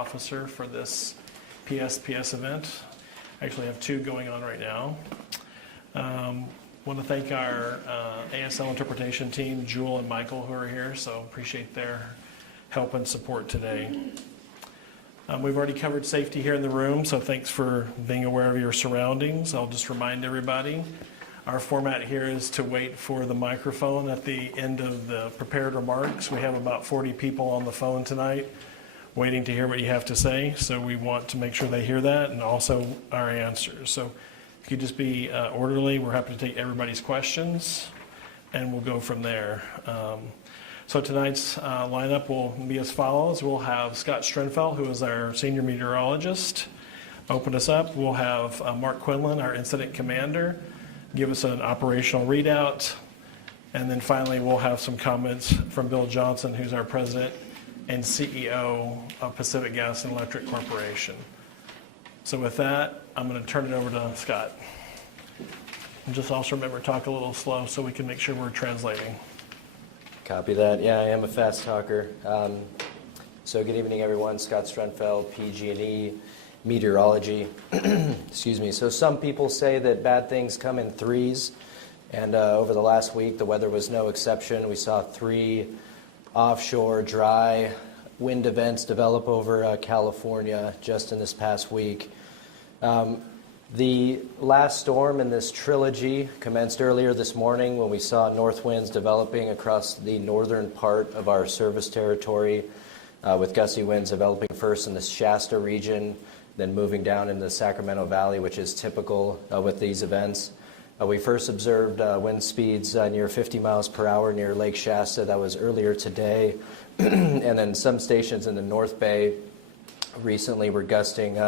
officer for this PSPS event. I actually have two going on right now. Want to thank our ASL interpretation team, Jewel and Michael, who are here, so appreciate their help and support today. We've already covered safety here in the room, so thanks for being aware of your surroundings. I'll just remind everybody, our format here is to wait for the microphone at the end of the prepared remarks. We have about 40 people on the phone tonight waiting to hear what you have to say, so we want to make sure they hear that and also our answers. So if you could just be orderly, we're happy to take everybody's questions, and we'll go from there. So tonight's lineup will be as follows. We'll have Scott Strenfeld, who is our senior meteorologist, open us up. We'll have Mark Quinlan, our incident commander, give us an operational readout. And then finally, we'll have some comments from Bill Johnson, who's our president and CEO of Pacific Gas and Electric Corporation. So with that, I'm going to turn it over to Scott. And just also remember, talk a little slow so we can make sure we're translating. Copy that. Yeah, I am a fast talker. So good evening, everyone. Scott Strenfeld, PG&E Meteorology. Excuse me. So some people say that bad things come in threes, and over the last week, the weather was no exception. We saw 3 offshore dry wind events develop over California just in this past week. The last storm in this trilogy commenced earlier this morning when we saw north winds developing across the northern part of our service territory, with gusty winds developing first in the Shasta region, then moving down in the Sacramento Valley, which is typical with these events. We first observed wind speeds near 50 miles per hour near Lake Shasta. That was earlier today. And then some stations in the North Bay recently were gusting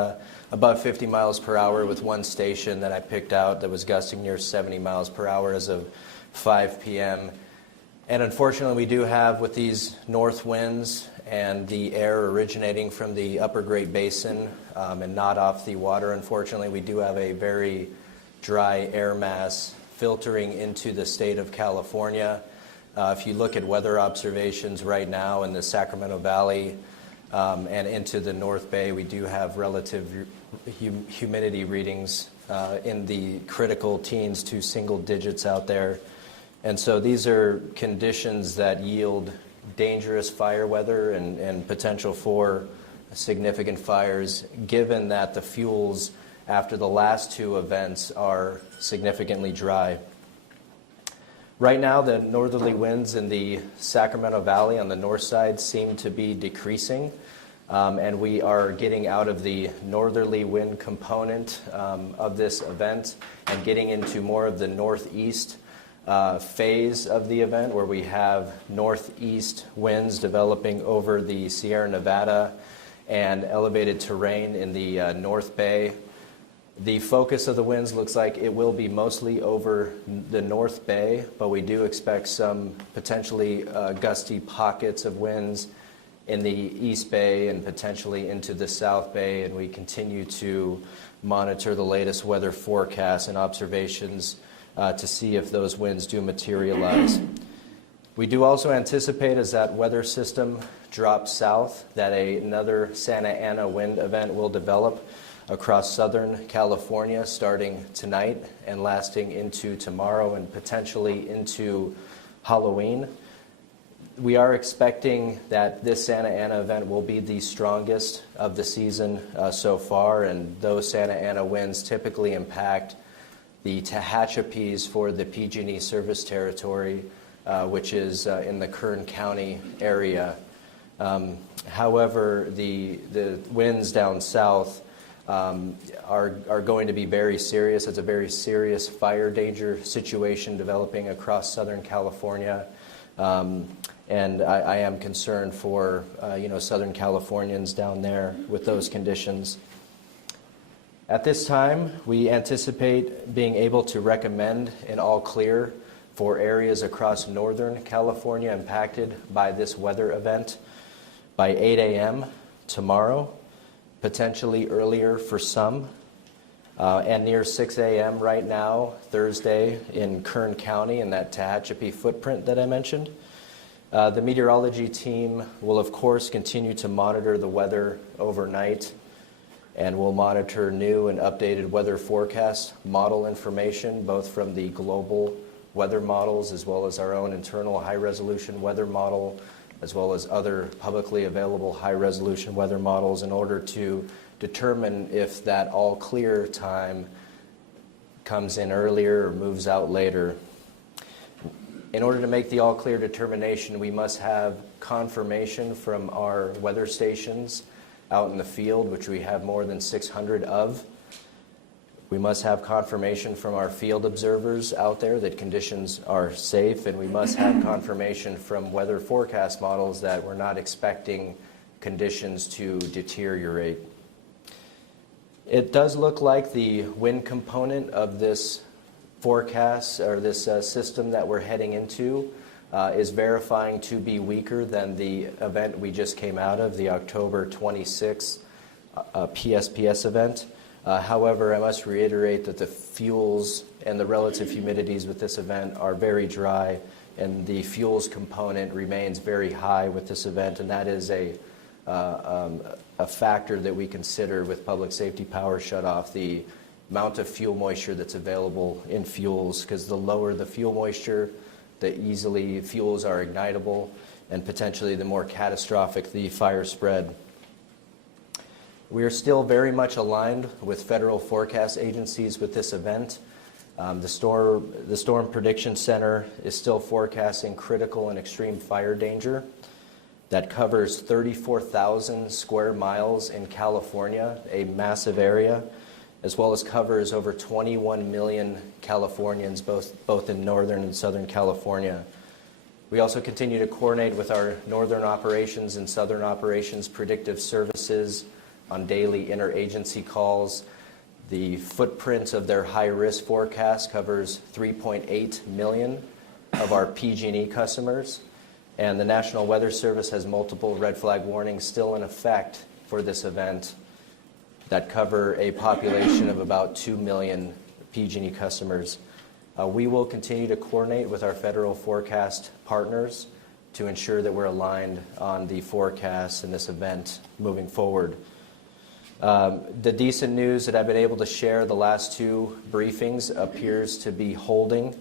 above 50 miles per hour, with one station that I picked out that was gusting near 70 miles per hour as of 5 p.m. And unfortunately, we do have, with these north winds and the air originating from the upper Great Basin and not off the water, unfortunately, we do have a very dry air mass filtering into the state of California. If you look at weather observations right now in the Sacramento Valley and into the North Bay, we do have relative humidity readings in the critical teens to single digits out there. And so these are conditions that yield dangerous fire weather and potential for significant fires, given that the fuels after the last 2 events are significantly dry. Right now, the northerly winds in the Sacramento Valley on the north side seem to be decreasing, and we are getting out of the northerly wind component of this event and getting into more of the northeast phase of the event, where we have northeast winds developing over the Sierra Nevada and elevated terrain in the North Bay. The focus of the winds looks like it will be mostly over the North Bay, but we do expect some potentially gusty pockets of winds in the East Bay and potentially into the South Bay, and we continue to monitor the latest weather forecasts and observations to see if those winds do materialize. We do also anticipate, as that weather system drops south, that another Santa Ana wind event will develop across Southern California starting tonight and lasting into tomorrow and potentially into Halloween. We are expecting that this Santa Ana event will be the strongest of the season so far, and those Santa Ana winds typically impact the Tehachapi's for the PG&E service territory, which is in the Kern County area. However, the winds down south are going to be very serious. It's a very serious fire danger situation developing across Southern California, and I am concerned for Southern Californians down there with those conditions. At this time, we anticipate being able to recommend an all clear for areas across Northern California impacted by this weather event by 8 a.m. tomorrow, potentially earlier for some, and near 6 a.m. right now, Thursday, in Kern County in that Tehachapi footprint that I mentioned. The meteorology team will, of course, continue to monitor the weather overnight, and will monitor new and updated weather forecast model information, both from the global weather models as well as our own internal high-resolution weather model, as well as other publicly available high-resolution weather models, in order to determine if that all-clear time comes in earlier or moves out later. In order to make the all-clear determination, we must have confirmation from our weather stations out in the field, which we have more than 600 of. We must have confirmation from our field observers out there that conditions are safe, and we must have confirmation from weather forecast models that we're not expecting conditions to deteriorate. It does look like the wind component of this forecast, or this system that we're heading into, is verifying to be weaker than the event we just came out of, the October 26th PSPS event. However, I must reiterate that the fuels and the relative humidities with this event are very dry, and the fuels component remains very high with this event, and that is a factor that we consider with public safety power shutoff, the amount of fuel moisture that's available in fuels, because the lower the fuel moisture, the easily fuels are ignitable, and potentially the more catastrophic the fire spread. We are still very much aligned with federal forecast agencies with this event. The Storm Prediction Center is still forecasting critical and extreme fire danger that covers 34,000 square miles in California, a massive area, as well as covers over 21 million Californians, both in Northern and Southern California. We also continue to coordinate with our Northern Operations and Southern Operations Predictive Services on daily interagency calls. The footprint of their high-risk forecast covers 3.8 million of our PG&E customers, and the National Weather Service has multiple red flag warnings still in effect for this event that cover a population of about 2 million PG&E customers. We will continue to coordinate with our federal forecast partners to ensure that we're aligned on the forecast in this event moving forward. The decent news that I've been able to share the last two briefings appears to be holding.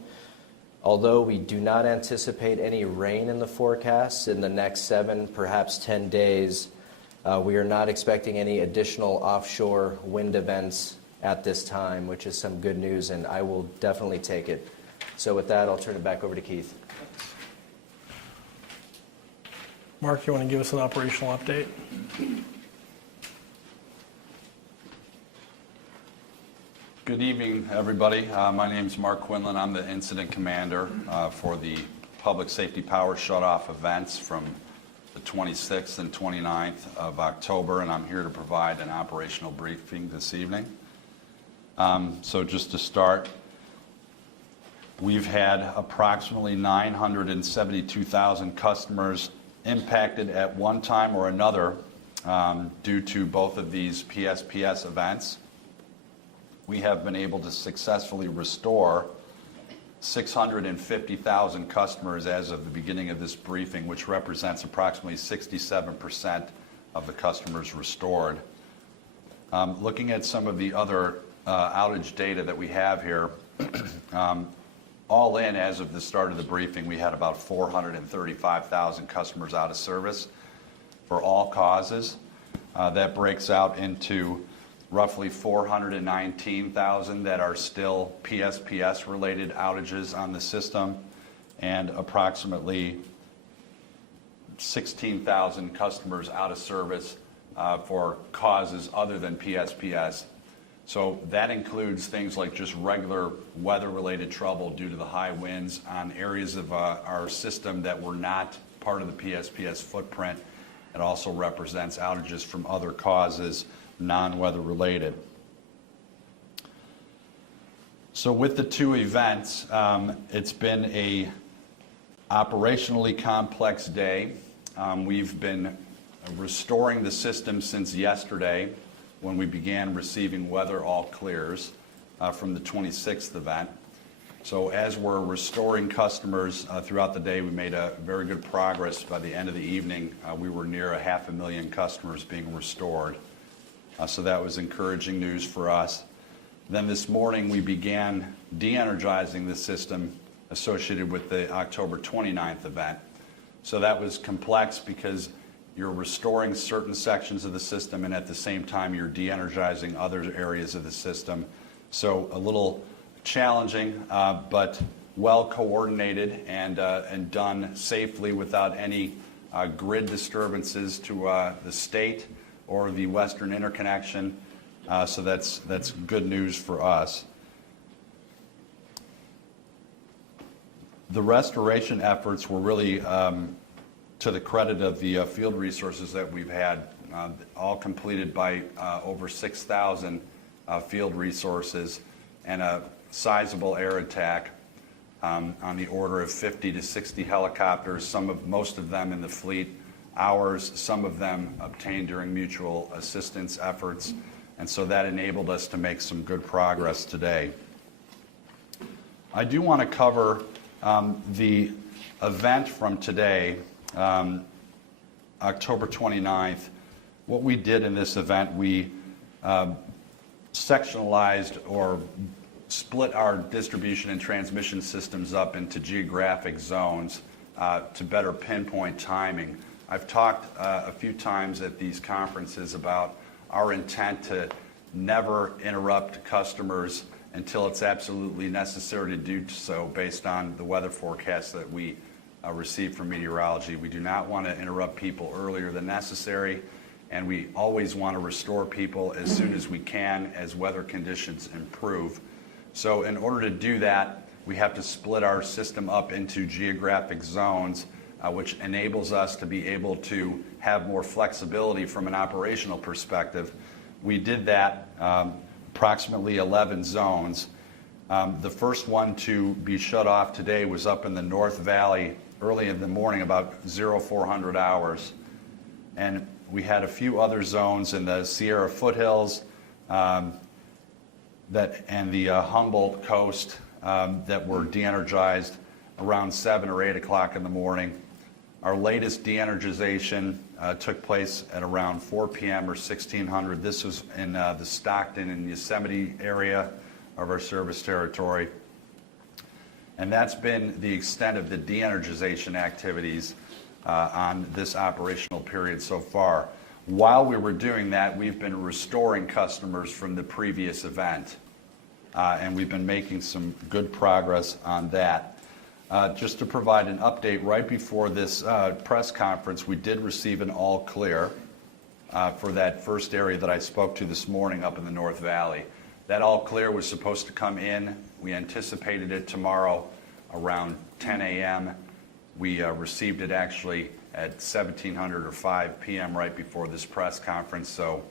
Although we do not anticipate any rain in the forecast in the next 7, perhaps 10 days, we are not expecting any additional offshore wind events at this time, which is some good news, and I will definitely take it. So with that, I'll turn it back over to Keith. Mark, you want to give us an operational update? Good evening, everybody. My name is Mark Quinlan. I'm the incident commander for the Public Safety Power Shutoff events from the 26th and 29th of October, and I'm here to provide an operational briefing this evening. So just to start, we've had approximately 972,000 customers impacted at one time or another due to both of these PSPS events. We have been able to successfully restore 650,000 customers as of the beginning of this briefing, which represents approximately 67% of the customers restored. Looking at some of the other outage data that we have here, all in, as of the start of the briefing, we had about 435,000 customers out of service for all causes. That breaks out into roughly 419,000 that are still PSPS-related outages on the system, and approximately 16,000 customers out of service for causes other than PSPS. So that includes things like just regular weather-related trouble due to the high winds on areas of our system that were not part of the PSPS footprint. It also represents outages from other causes, non-weather related. So with the two events, it's been a operationally complex day. We've been restoring the system since yesterday when we began receiving weather all clears from the 26th event. So as we're restoring customers throughout the day, we made a very good progress. By the end of the evening, we were near 500,000 customers being restored. So that was encouraging news for us. Then this morning, we began de-energizing the system associated with the October 29th event. So that was complex because you're restoring certain sections of the system and at the same time you're de-energizing other areas of the system. So a little challenging, but well coordinated and done safely without any grid disturbances to the state or the Western interconnection. So that's good news for us. The restoration efforts were really to the credit of the field resources that we've had, all completed by over 6,000 field resources and a sizable air attack on the order of 50 to 60 helicopters, most of them in the fleet, ours, some of them obtained during mutual assistance efforts, and so that enabled us to make some good progress today. I do want to cover the event from today, October 29th. What we did in this event, we sectionalized or split our distribution and transmission systems up into geographic zones to better pinpoint timing. I've talked a few times at these conferences about our intent to never interrupt customers until it's absolutely necessary to do so based on the weather forecast that we receive from meteorology. We do not want to interrupt people earlier than necessary, and we always want to restore people as soon as we can as weather conditions improve. So in order to do that, we have to split our system up into geographic zones, which enables us to be able to have more flexibility from an operational perspective. We did that approximately 11 zones. The first one to be shut off today was up in the North Valley early in the morning, about 0400 hours. And we had a few other zones in the Sierra foothills and the Humboldt coast that were de-energized around 7 or 8 o'clock in the morning. Our latest de-energization took place at around 4 p.m. or 1600. This was in the Stockton and Yosemite area of our service territory. And that's been the extent of the de-energization activities on this operational period so far. While we were doing that, we've been restoring customers from the previous event. And we've been making some good progress on that. Just to provide an update, right before this press conference, we did receive an all clear for that first area that I spoke to this morning up in the North Valley. That all clear was supposed to come in. We anticipated it tomorrow around 10 a.m. We received it actually at 1700 or 5 p.m. right before this press conference. So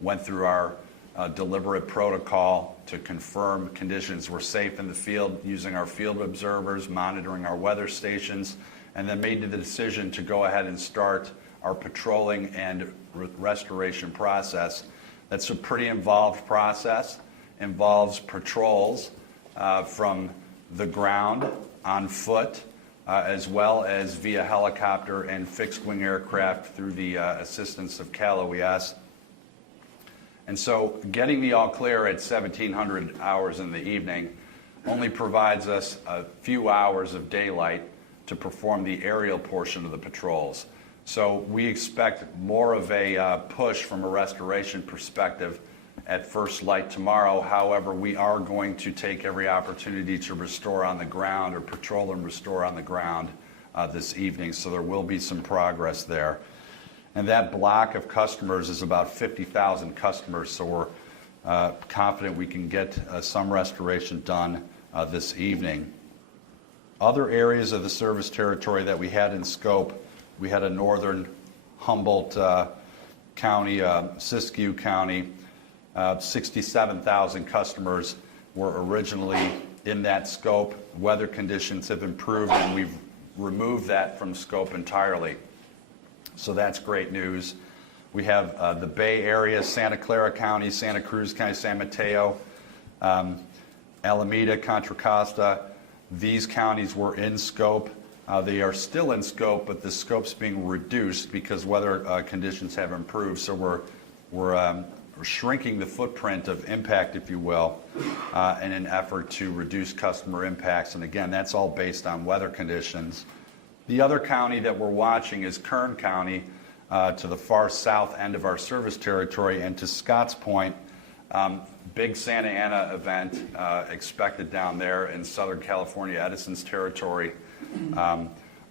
went through our deliberate protocol to confirm conditions were safe in the field using our field observers, monitoring our weather stations, and then made the decision to go ahead and start our patrolling and restoration process. That's a pretty involved process. Involves patrols from the ground, on foot, as well as via helicopter and fixed-wing aircraft through the assistance of Cal OES. And so getting the all clear at 1700 hours in the evening only provides us a few hours of daylight to perform the aerial portion of the patrols. So we expect more of a push from a restoration perspective at first light tomorrow. However, we are going to take every opportunity to restore on the ground or patrol and restore on the ground this evening. So there will be some progress there. And that block of customers is about 50,000 customers, so we're confident we can get some restoration done this evening. Other areas of the service territory that we had in scope, we had a northern Humboldt County, Siskiyou County, 67,000 customers were originally in that scope. Weather conditions have improved and we've removed that from scope entirely. So that's great news. We have the Bay Area, Santa Clara County, Santa Cruz County, San Mateo, Alameda, Contra Costa, these counties were in scope. They are still in scope, but the scope's being reduced because weather conditions have improved. So we're shrinking the footprint of impact, if you will, in an effort to reduce customer impacts. And again, that's all based on weather conditions. The other county that we're watching is Kern County, to the far south end of our service territory. And to Scott's point, big Santa Ana event expected down there in Southern California, Edison's territory.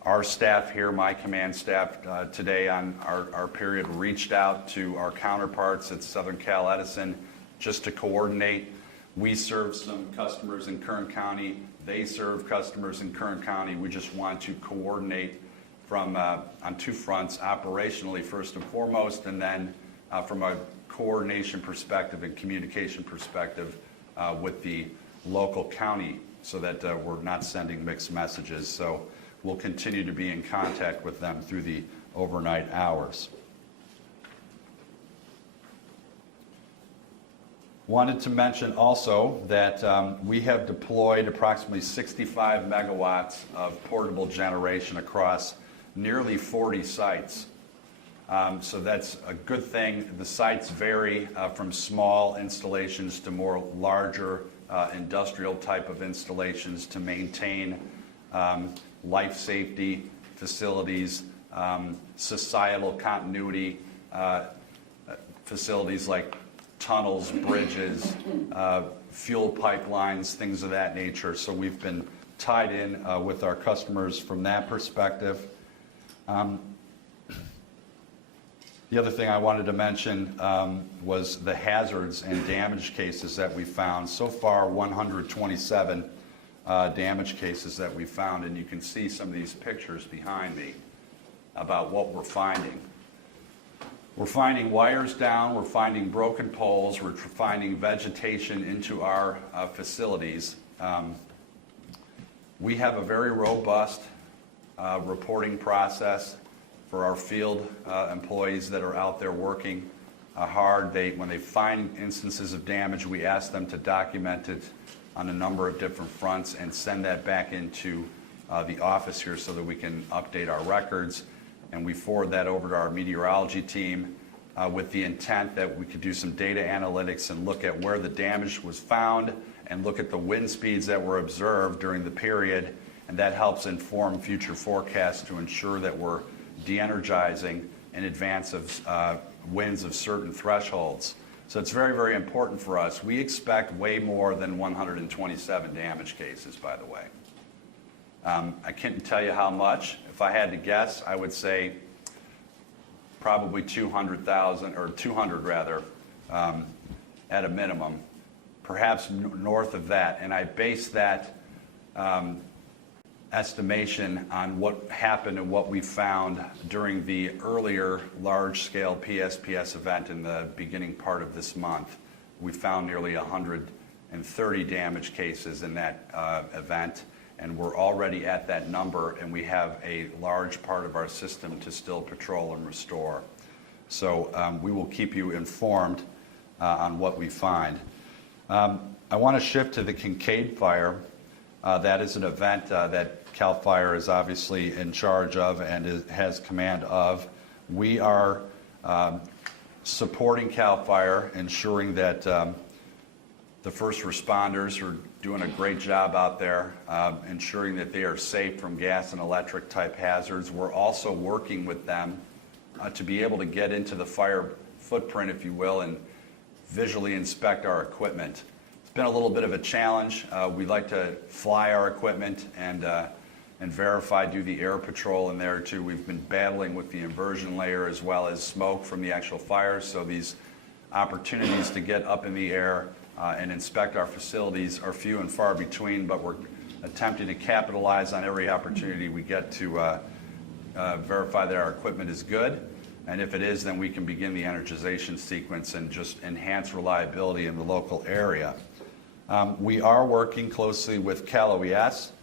Our staff here, my command staff, today on our period reached out to our counterparts at Southern Cal Edison just to coordinate. We serve some customers in Kern County. They serve customers in Kern County. We just want to coordinate from on two fronts, operationally first and foremost, and then from a coordination perspective and communication perspective with the local county so that we're not sending mixed messages. So we'll continue to be in contact with them through the overnight hours. Wanted to mention also that we have deployed approximately 65 megawatts of portable generation across nearly 40 sites. So that's a good thing. The sites vary from small installations to more larger industrial type of installations to maintain life safety facilities, societal continuity facilities like tunnels, bridges, fuel pipelines, things of that nature. So we've been tied in with our customers from that perspective. The other thing I wanted to mention was the hazards and damage cases that we found. So far, 127 damage cases that we found, and you can see some of these pictures behind me about what we're finding. We're finding wires down, we're finding broken poles, we're finding vegetation into our facilities. We have a very robust reporting process for our field employees that are out there working hard. When they find instances of damage, we ask them to document it on a number of different fronts and send that back into the office here so that we can update our records. And we forward that over to our meteorology team with the intent that we could do some data analytics and look at where the damage was found and look at the wind speeds that were observed during the period. And that helps inform future forecasts to ensure that we're de-energizing in advance of winds of certain thresholds. So it's very, very important for us. We expect way more than 127 damage cases, by the way. I can't tell you how much. If I had to guess, I would say probably 200,000, or 200 rather, at a minimum, perhaps north of that. And I base that estimation on what happened and what we found during the earlier large-scale PSPS event in the beginning part of this month. We found nearly 130 damage cases in that event, and we're already at that number, and we have a large part of our system to still patrol and restore. So we will keep you informed on what we find. I want to shift to the Kincade fire. That is an event that CAL FIRE is obviously in charge of and has command of. We are supporting CAL FIRE, ensuring that the first responders are doing a great job out there, ensuring that they are safe from gas and electric type hazards. We're also working with them to be able to get into the fire footprint, if you will, and visually inspect our equipment. It's been a little bit of a challenge. We like to fly our equipment and verify, do the air patrol in there too. We've been battling with the inversion layer as well as smoke from the actual fires. So these opportunities to get up in the air and inspect our facilities are few and far between, but we're attempting to capitalize on every opportunity we get to verify that our equipment is good. And if it is, then we can begin the energization sequence and just enhance reliability in the local area. We are working closely with Cal OES.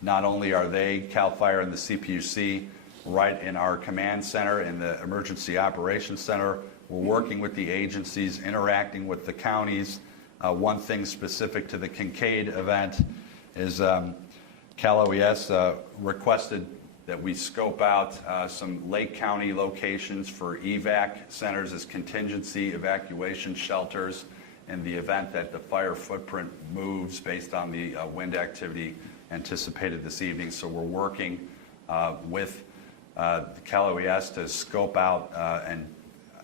Not only are they, CAL FIRE and the CPUC, right in our command center, in the Emergency Operations Center, we're working with the agencies, interacting with the counties, One thing specific to the Kincade event is Cal OES requested that we scope out some Lake County locations for evac centers as contingency evacuation shelters in the event that the fire footprint moves based on the wind activity anticipated this evening. So we're working with Cal OES to scope out and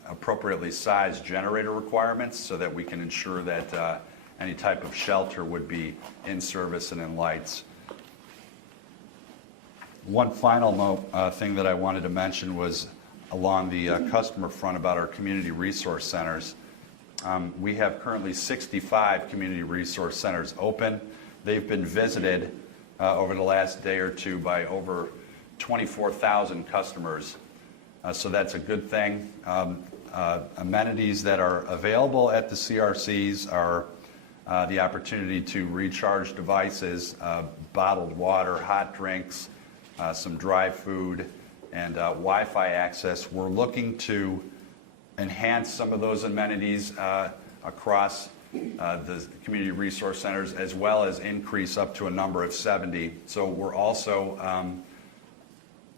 appropriately sized generator requirements so that we can ensure that any type of shelter would be in service and in lights. One final thing that I wanted to mention was along the customer front about our community resource centers. We have currently 65 community resource centers open. They've been visited over the last day or two by over 24,000 customers. So that's a good thing. Amenities that are available at the CRCs are the opportunity to recharge devices, bottled water, hot drinks, some dry food, and Wi-Fi access. We're looking to enhance some of those amenities across the community resource centers, as well as increase up to a number of 70. So we're also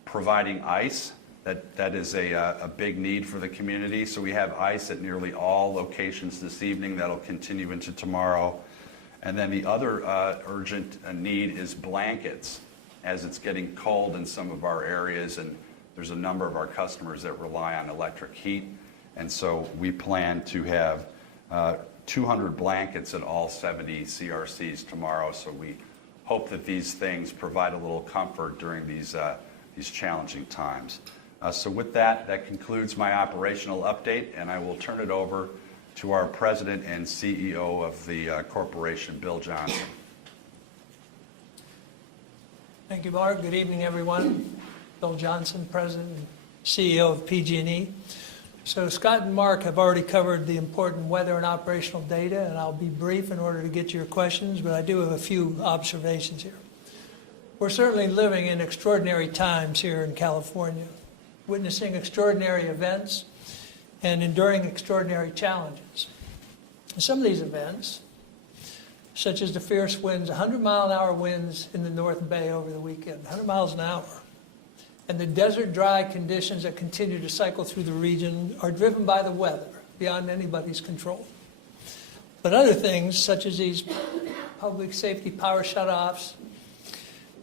providing ice. That is a big need for the community. So we have ice at nearly all locations this evening. That'll continue into tomorrow. And then the other urgent need is blankets, as it's getting cold in some of our areas, and there's a number of our customers that rely on electric heat. And so we plan to have 200 blankets at all 70 CRCs tomorrow. So we hope that these things provide a little comfort during these challenging times. So with that, that concludes my operational update, and I will turn it over to our President and CEO of the corporation, Bill Johnson. Thank you, Mark. Good evening, everyone. Bill Johnson, President and CEO of PG&E. So Scott and Mark have already covered the important weather and operational data, and I'll be brief in order to get to your questions, but I do have a few observations here. We're certainly living in extraordinary times here in California, witnessing extraordinary events and enduring extraordinary challenges. And some of these events, such as the fierce winds, 100-mile-an-hour winds in the North Bay over the weekend, 100 miles an hour, and the desert dry conditions that continue to cycle through the region are driven by the weather, beyond anybody's control. But other things, such as these public safety power shutoffs,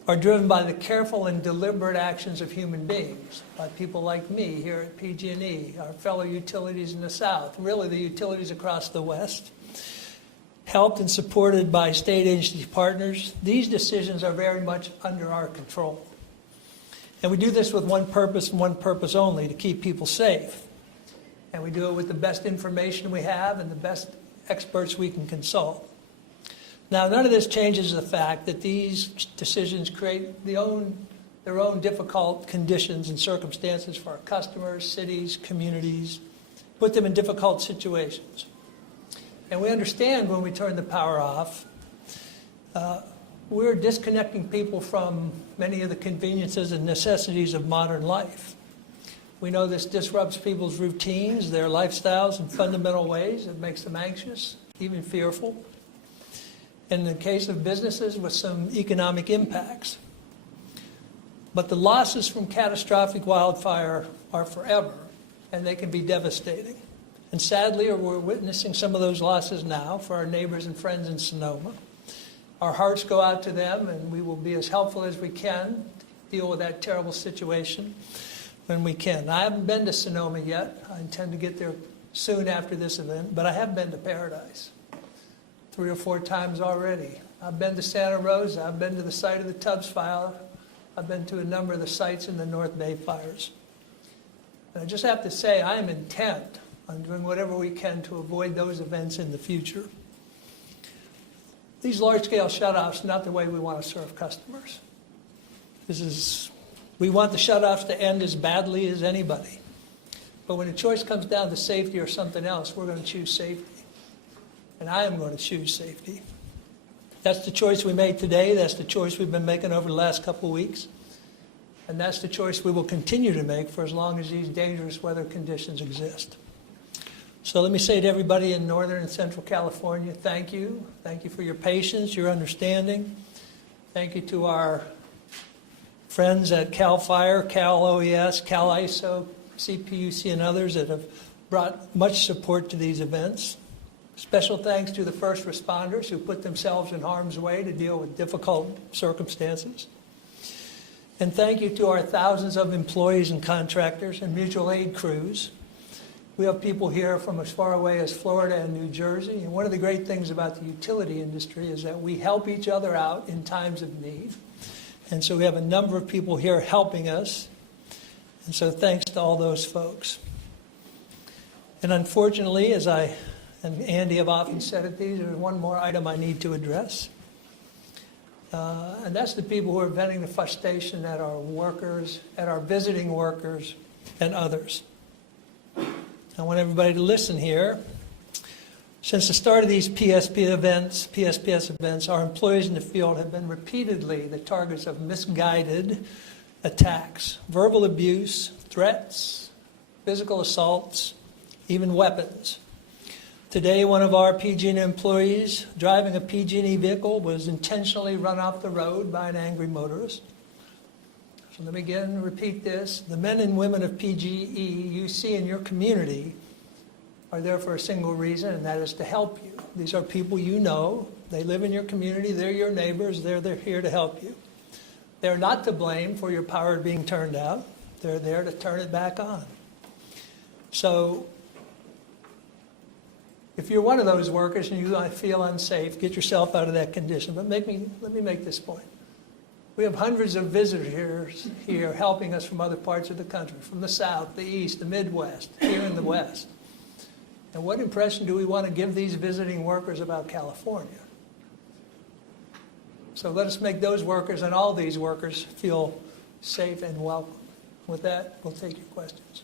are driven by the careful and deliberate actions of human beings, by people like me here at PG&E, our fellow utilities in the South, really the utilities across the West, helped and supported by state agency partners. These decisions are very much under our control. And we do this with one purpose and one purpose only, to keep people safe. And we do it with the best information we have and the best experts we can consult. Now, none of this changes the fact that these decisions create their own difficult conditions and circumstances for our customers, cities, communities, put them in difficult situations. And we understand when we turn the power off, we're disconnecting people from many of the conveniences and necessities of modern life. We know this disrupts people's routines, their lifestyles in fundamental ways. It makes them anxious, even fearful. In the case of businesses, with some economic impacts. But the losses from catastrophic wildfire are forever, and they can be devastating. And sadly, we're witnessing some of those losses now for our neighbors and friends in Sonoma. Our hearts go out to them, and we will be as helpful as we can to deal with that terrible situation when we can. I haven't been to Sonoma yet. I intend to get there soon after this event, but I have been to Paradise 3 or 4 times already. I've been to Santa Rosa. I've been to the site of the Tubbs fire. I've been to a number of the sites in the North Bay fires. And I just have to say, I am intent on doing whatever we can to avoid those events in the future. These large-scale shutoffs are not the way we want to serve customers. We want the shutoffs to end as badly as anybody. But when a choice comes down to safety or something else, we're going to choose safety. And I am going to choose safety. That's the choice we made today. That's the choice we've been making over the last couple of weeks. And that's the choice we will continue to make for as long as these dangerous weather conditions exist. So let me say to everybody in Northern and Central California, thank you. Thank you for your patience, your understanding. Thank you to our friends at CAL FIRE, Cal OES, Cal ISO, CPUC, and others that have brought much support to these events. Special thanks to the first responders who put themselves in harm's way to deal with difficult circumstances. And thank you to our thousands of employees and contractors and mutual aid crews. We have people here from as far away as Florida and New Jersey. And one of the great things about the utility industry is that we help each other out in times of need. And so we have a number of people here helping us. And so thanks to all those folks. And unfortunately, as I and Andy have often said at these, there's one more item I need to address. And that's the people who are venting the frustration at our workers, at our visiting workers, and others. I want everybody to listen here. Since the start of these PSPS events, our employees in the field have been repeatedly the targets of misguided attacks, verbal abuse, threats, physical assaults, even weapons. Today, one of our PG&E employees driving a PG&E vehicle was intentionally run off the road by an angry motorist. So let me again repeat this. The men and women of PG&E you see in your community are there for a single reason, and that is to help you. These are people you know. They live in your community. They're your neighbors. They're here to help you. They're not to blame for your power being turned out. They're there to turn it back on. So if you're one of those workers and you feel unsafe, get yourself out of that condition. But let me make this point. We have hundreds of visitors here helping us from other parts of the country, from the South, the East, the Midwest, here in the West. And what impression do we want to give these visiting workers about California? So let us make those workers and all these workers feel safe and welcome. With that, we'll take your questions.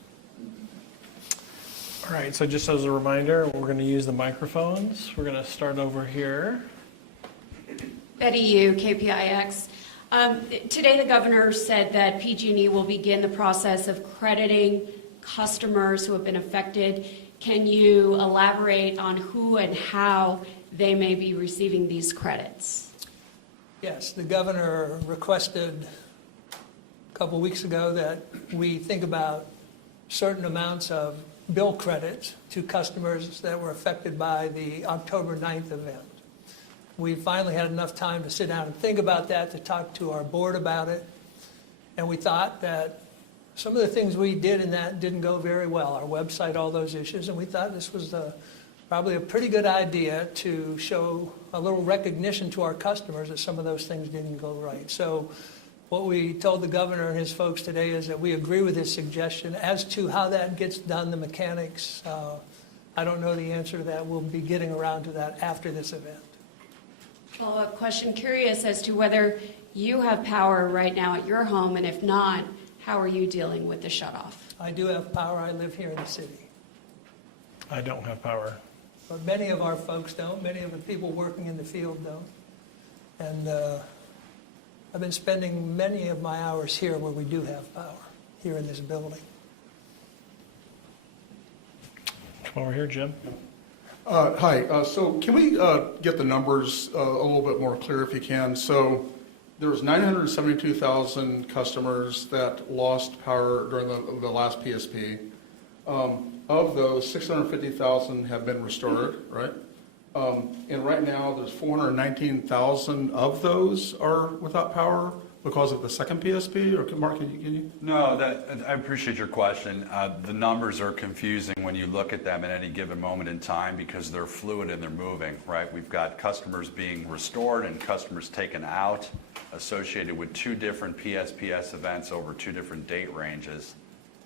All right, so just as a reminder, we're going to use the microphones. We're going to start over here. Betty Yu, KPIX. Today the governor said that PG&E will begin the process of crediting customers who have been affected. Can you elaborate on who and how they may be receiving these credits? Yes, the governor requested a couple weeks ago that we think about certain amounts of bill credits to customers that were affected by the October 9th event. We finally had enough time to sit down and think about that, to talk to our board about it. And we thought that some of the things we did in that didn't go very well, our website, all those issues. And we thought this was probably a pretty good idea to show a little recognition to our customers that some of those things didn't go right. So what we told the governor and his folks today is that we agree with his suggestion. As to how that gets done, the mechanics, I don't know the answer to that. We'll be getting around to that after this event. Follow-up question, curious as to whether you have power right now at your home, and if not, how are you dealing with the shutoff? I do have power. I live here in the city. I don't have power. But many of our folks don't. Many of the people working in the field don't. And I've been spending many of my hours here where we do have power, here in this building. Come over here, Jim. Hi, so can we get the numbers a little bit more clear if you can? So there was 972,000 customers that lost power during the last PSP. Of those, 650,000 have been restored, right? And right now, there's 419,000 of those are without power because of the second PSP? Or Mark, can you? No, I appreciate your question. The numbers are confusing when you look at them at any given moment in time because they're fluid and they're moving, right? We've got customers being restored and customers taken out associated with two different PSPS events over two different date ranges.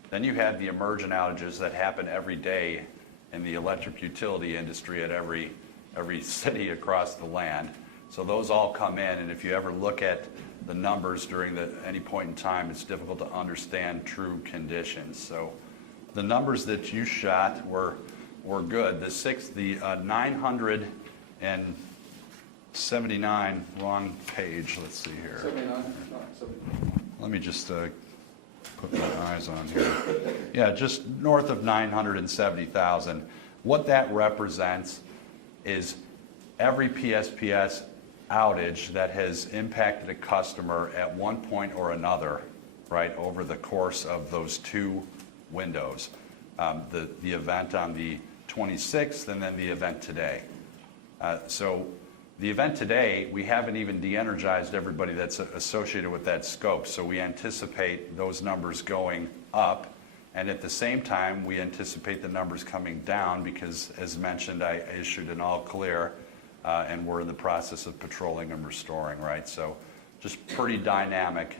Then you had the emergent outages that happen every day in the electric utility industry at every city across the land. So those all come in, and if you ever look at the numbers during any point in time, it's difficult to understand true conditions. So the numbers that you shot were good. The 979, wrong page, let's see here. 79. Let me just put my eyes on here. Yeah, just north of 970,000. What that represents is every PSPS outage that has impacted a customer at one point or another, right, over the course of those 2 windows. The event on the 26th and then the event today. So the event today, we haven't even de-energized everybody that's associated with that scope. So we anticipate those numbers going up. And at the same time, we anticipate the numbers coming down because, as mentioned, I issued an all clear and we're in the process of patrolling and restoring, right? So just pretty dynamic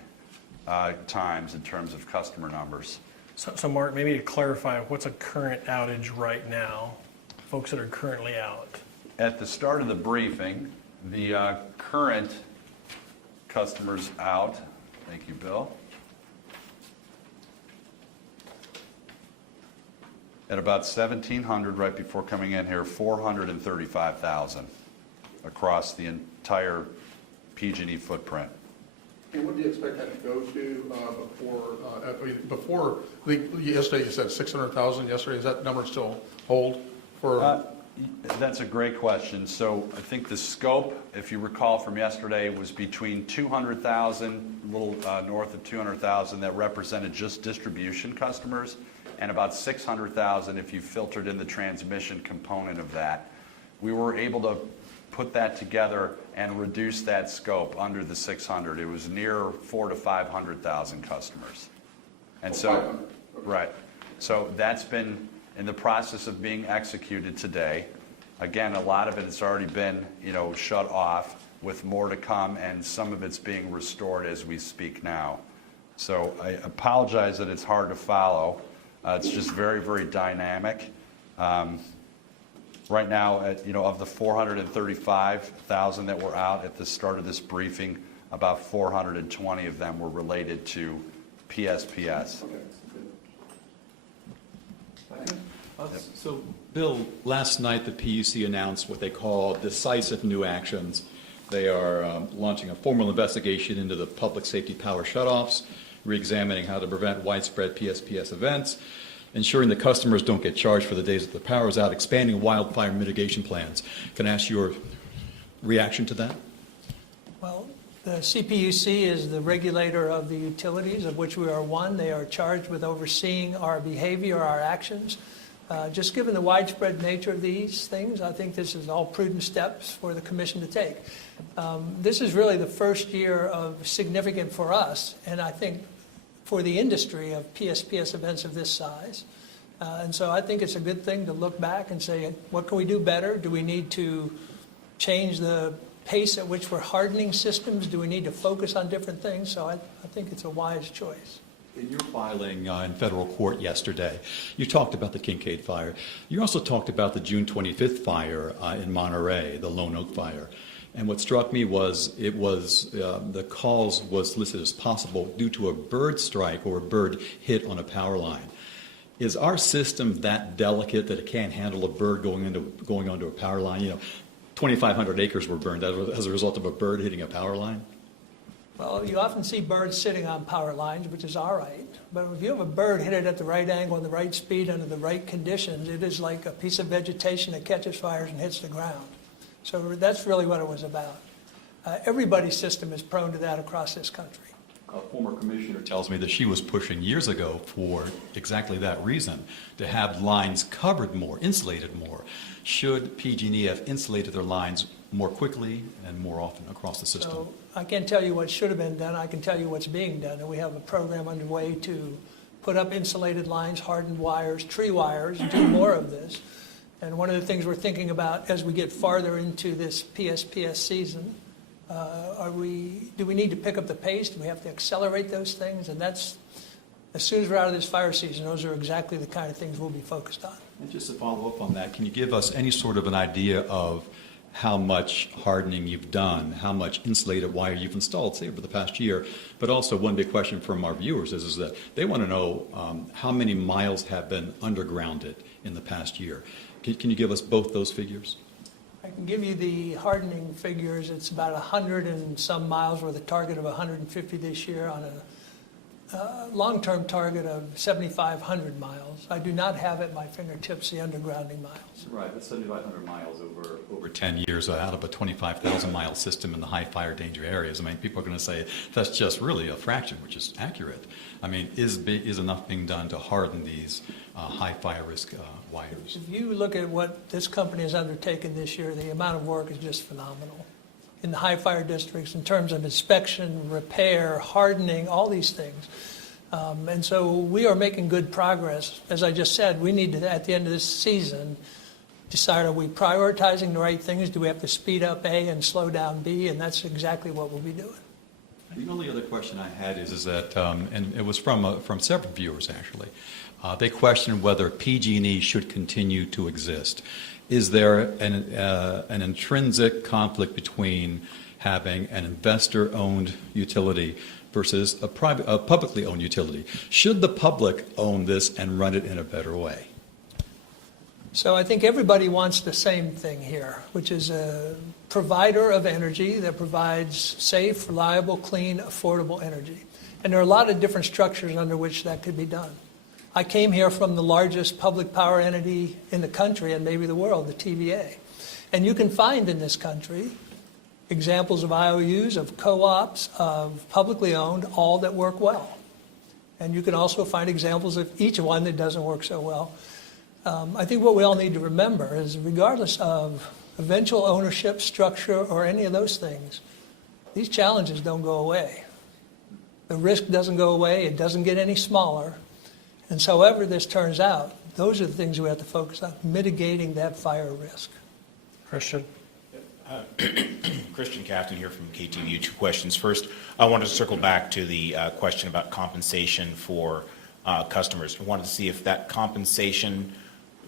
times in terms of customer numbers. So Mark, maybe to clarify, what's a current outage right now? Folks that are currently out. At the start of the briefing, the current customers out, thank you, Bill, at about 1,700 right before coming in here, 435,000 across the entire PG&E footprint. And what do you expect that to go to before, yesterday you said 600,000 yesterday, is that number still hold for? That's a great question. So I think the scope, if you recall from yesterday, was between 200,000, a little north of 200,000 that represented just distribution customers, and about 600,000 if you filtered in the transmission component of that. We were able to put that together and reduce that scope under the 600. It was near 400,000 to 500,000 customers. And so, right. So that's been in the process of being executed today. Again, a lot of it has already been, shut off with more to come, and some of it's being restored as we speak now. So I apologize that it's hard to follow. It's just very, very dynamic. Right now, of the 435,000 that were out at the start of this briefing, about 420 of them were related to PSPS. So, Bill, last night the PUC announced what they call decisive new actions. They are launching a formal investigation into the public safety power shutoffs, re-examining how to prevent widespread PSPS events, ensuring that customers don't get charged for the days that the power is out, expanding wildfire mitigation plans. Can I ask your reaction to that? Well, the CPUC is the regulator of the utilities, of which we are one. They are charged with overseeing our behavior, our actions. Just given the widespread nature of these things, I think this is all prudent steps for the Commission to take. This is really the first year of significant for us, and I think for the industry, of PSPS events of this size. And so I think it's a good thing to look back and say, what can we do better? Do we need to change the pace at which we're hardening systems? Do we need to focus on different things? So I think it's a wise choice. In your filing in federal court yesterday, you talked about the Kincade fire. You also talked about the June 25th fire in Monterey, the Lone Oak fire. And what struck me was the cause was listed as possible due to a bird strike or a bird hit on a power line. Is our system that delicate that it can't handle a bird going onto a power line? 2,500 acres were burned as a result of a bird hitting a power line. Well, you often see birds sitting on power lines, which is all right. But if you have a bird hit it at the right angle and the right speed under the right conditions, it is like a piece of vegetation that catches fires and hits the ground. So that's really what it was about. Everybody's system is prone to that across this country. A former commissioner tells me that she was pushing years ago for exactly that reason, to have lines covered more, insulated more. Should PG&E have insulated their lines more quickly and more often across the system? So I can't tell you what should have been done. I can tell you what's being done. And we have a program underway to put up insulated lines, hardened wires, tree wires, do more of this. And one of the things we're thinking about as we get farther into this PSPS season, do we need to pick up the pace? Do we have to accelerate those things? And that's, as soon as we're out of this fire season, those are exactly the kind of things we'll be focused on. And just to follow up on that, can you give us any sort of an idea of how much hardening you've done, how much insulated wire you've installed, say, over the past year? But also, one big question from our viewers is that they want to know how many miles have been undergrounded in the past year. Can you give us both those figures? I can give you the hardening figures. It's about 100 and some miles with a target of 150 this year on long-term target of 7,500 miles. I do not have at my fingertips the undergrounding miles. Right, that's 7,500 miles over 10 years out of a 25,000-mile system in the high fire danger areas. I mean, people are going to say that's just really a fraction, which is accurate. I mean, is enough being done to harden these high fire risk wires? If you look at what this company has undertaken this year, the amount of work is just phenomenal. In the high fire districts, in terms of inspection, repair, hardening, all these things. And so we are making good progress. As I just said, we need to, at the end of this season, decide, are we prioritizing the right things? Do we have to speed up A and slow down B? And that's exactly what we'll be doing. The only other question I had is that, and it was from several viewers actually, they questioned whether PG&E should continue to exist. Is there an intrinsic conflict between having an investor-owned utility versus a publicly owned utility? Should the public own this and run it in a better way? So I think everybody wants the same thing here, which is a provider of energy that provides safe, reliable, clean, affordable energy. And there are a lot of different structures under which that could be done. I came here from the largest public power entity in the country and maybe the world, the TVA. And you can find in this country examples of IOUs, of co-ops, of publicly owned, all that work well. And you can also find examples of each one that doesn't work so well. I think what we all need to remember is regardless of eventual ownership, structure, or any of those things, these challenges don't go away. The risk doesn't go away. It doesn't get any smaller. And so however this turns out, those are the things we have to focus on, mitigating that fire risk. Christian? Christian Captain here from KTVU. Two questions. First, I wanted to circle back to the question about compensation for customers. I wanted to see if that compensation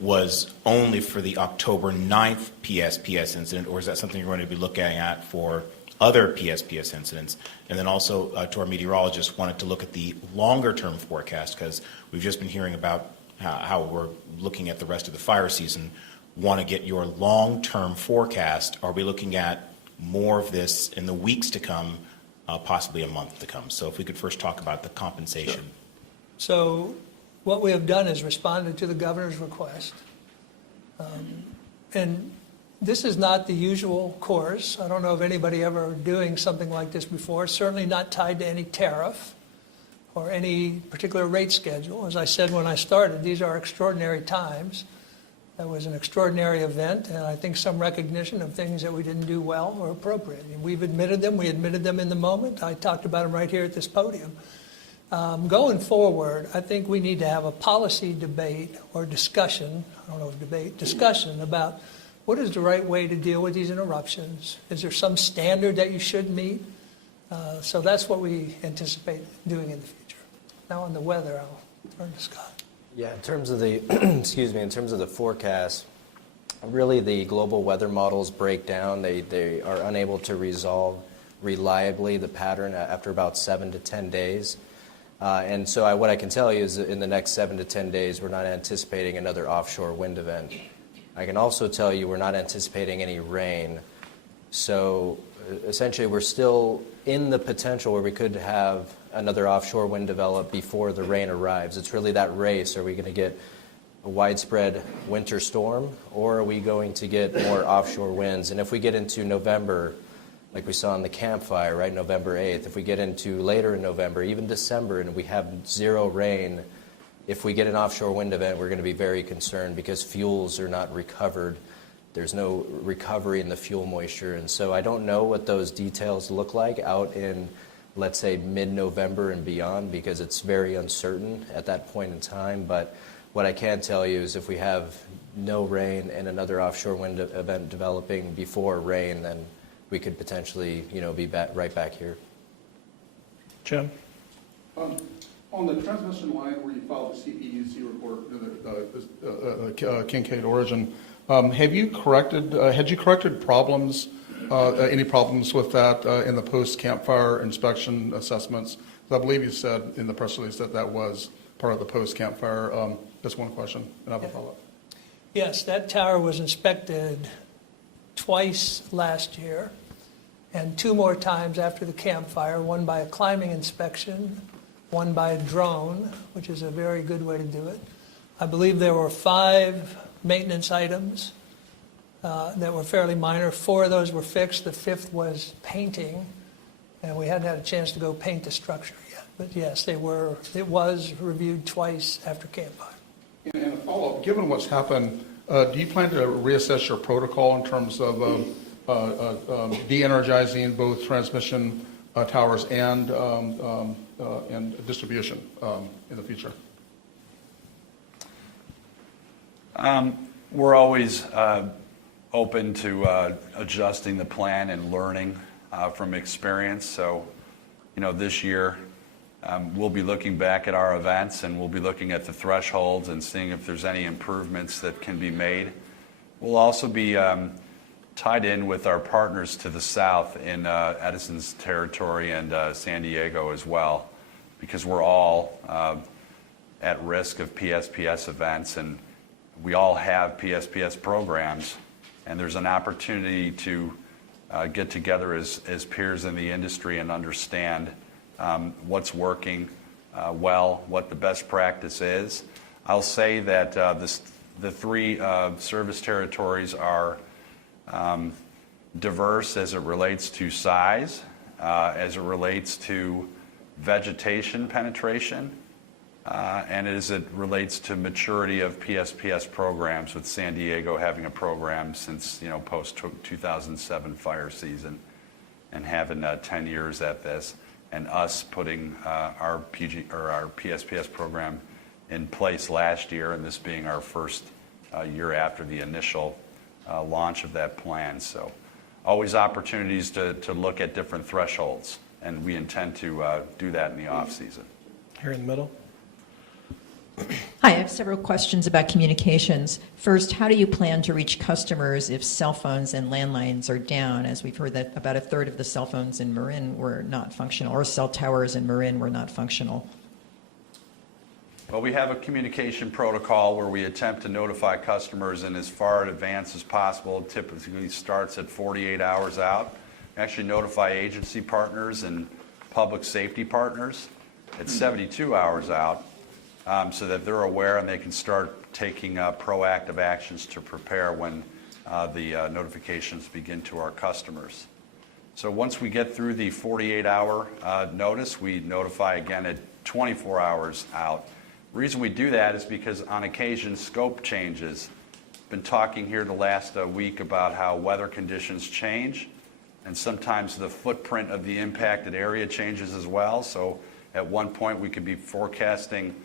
was only for the October 9th PSPS incident, or is that something you're going to be looking at for other PSPS incidents? And then also to our meteorologist, wanted to look at the longer term forecast, because we've just been hearing about how we're looking at the rest of the fire season. Want to get your long-term forecast. Are we looking at more of this in the weeks to come, possibly a month to come? So if we could first talk about the compensation. Sure. So what we have done is responded to the governor's request. And this is not the usual course. I don't know of anybody ever doing something like this before. Certainly not tied to any tariff or any particular rate schedule. As I said when I started, these are extraordinary times. That was an extraordinary event, and I think some recognition of things that we didn't do well or appropriate. And we've admitted them. We admitted them in the moment. I talked about them right here at this podium. Going forward, I think we need to have a policy debate or discussion, I don't know if debate, discussion about what is the right way to deal with these interruptions. Is there some standard that you should meet? So that's what we anticipate doing in the future. Now on the weather, I'll turn to Scott. Yeah, in terms of the, excuse me, in terms of the forecast, really the global weather models break down. They are unable to resolve reliably the pattern after about 7 to 10 days. And so what I can tell you is that in the next 7 to 10 days, we're not anticipating another offshore wind event. I can also tell you we're not anticipating any rain. So essentially, we're still in the potential where we could have another offshore wind develop before the rain arrives. It's really that race. Are we going to get a widespread winter storm, or are we going to get more offshore winds? And if we get into November, like we saw in the Camp Fire, right, November 8th, if we get into later in November, even December, and we have zero rain, if we get an offshore wind event, we're going to be very concerned because fuels are not recovered. There's no recovery in the fuel moisture. And so I don't know what those details look like out in, let's say, mid-November and beyond, because it's very uncertain at that point in time. But what I can tell you is if we have no rain and another offshore wind event developing before rain, then we could potentially, be right back here. Jim? On the transmission line where you filed the CPUC report, the Kincade origin, had you corrected problems, any problems with that in the post-campfire inspection assessments? I believe you said in the press release that was part of the post-campfire. That's one question, and I have a follow-up. Yes, that tower was inspected twice last year and 2 more times after the campfire, one by a climbing inspection one by drone, which is a very good way to do it. I believe there were 5 maintenance items that were fairly minor. 4 of those were fixed. The 5th was painting, and we hadn't had a chance to go paint the structure yet. But yes, it was reviewed twice after campfire. And a follow-up, given what's happened, do you plan to reassess your protocol in terms of de-energizing both transmission towers and distribution in the future? We're always open to adjusting the plan and learning from experience. So, this year we'll be looking back at our events, and we'll be looking at the thresholds and seeing if there's any improvements that can be made. We'll also be tied in with our partners to the south in Edison's territory and San Diego as well, because we're all at risk of PSPS events, and we all have PSPS programs, and there's an opportunity to get together as peers in the industry and understand what's working well, what the best practice is. I'll say that the 3 service territories are diverse as it relates to size, as it relates to vegetation penetration, and as it relates to maturity of PSPS programs, with San Diego having a program since post 2007 fire season and having 10 years at this, and us putting our PSPS program in place last year, and this being our first year after the initial launch of that plan. So always opportunities to look at different thresholds, and we intend to do that in the off season. Here in the middle. Hi, I have several questions about communications. First, how do you plan to reach customers if cell phones and landlines are down? As we've heard that about 1/3 of the cell phones in Marin were not functional, or cell towers in Marin were not functional. Well, we have a communication protocol where we attempt to notify customers in as far in advance as possible. It typically starts at 48 hours out. We actually notify agency partners and public safety partners at 72 hours out, so that they're aware and they can start taking proactive actions to prepare when the notifications begin to our customers. So once we get through the 48-hour notice, we notify again at 24 hours out. The reason we do that is because on occasion scope changes. Been talking here the last week about how weather conditions change, and sometimes the footprint of the impacted area changes as well. So at one point we could be forecasting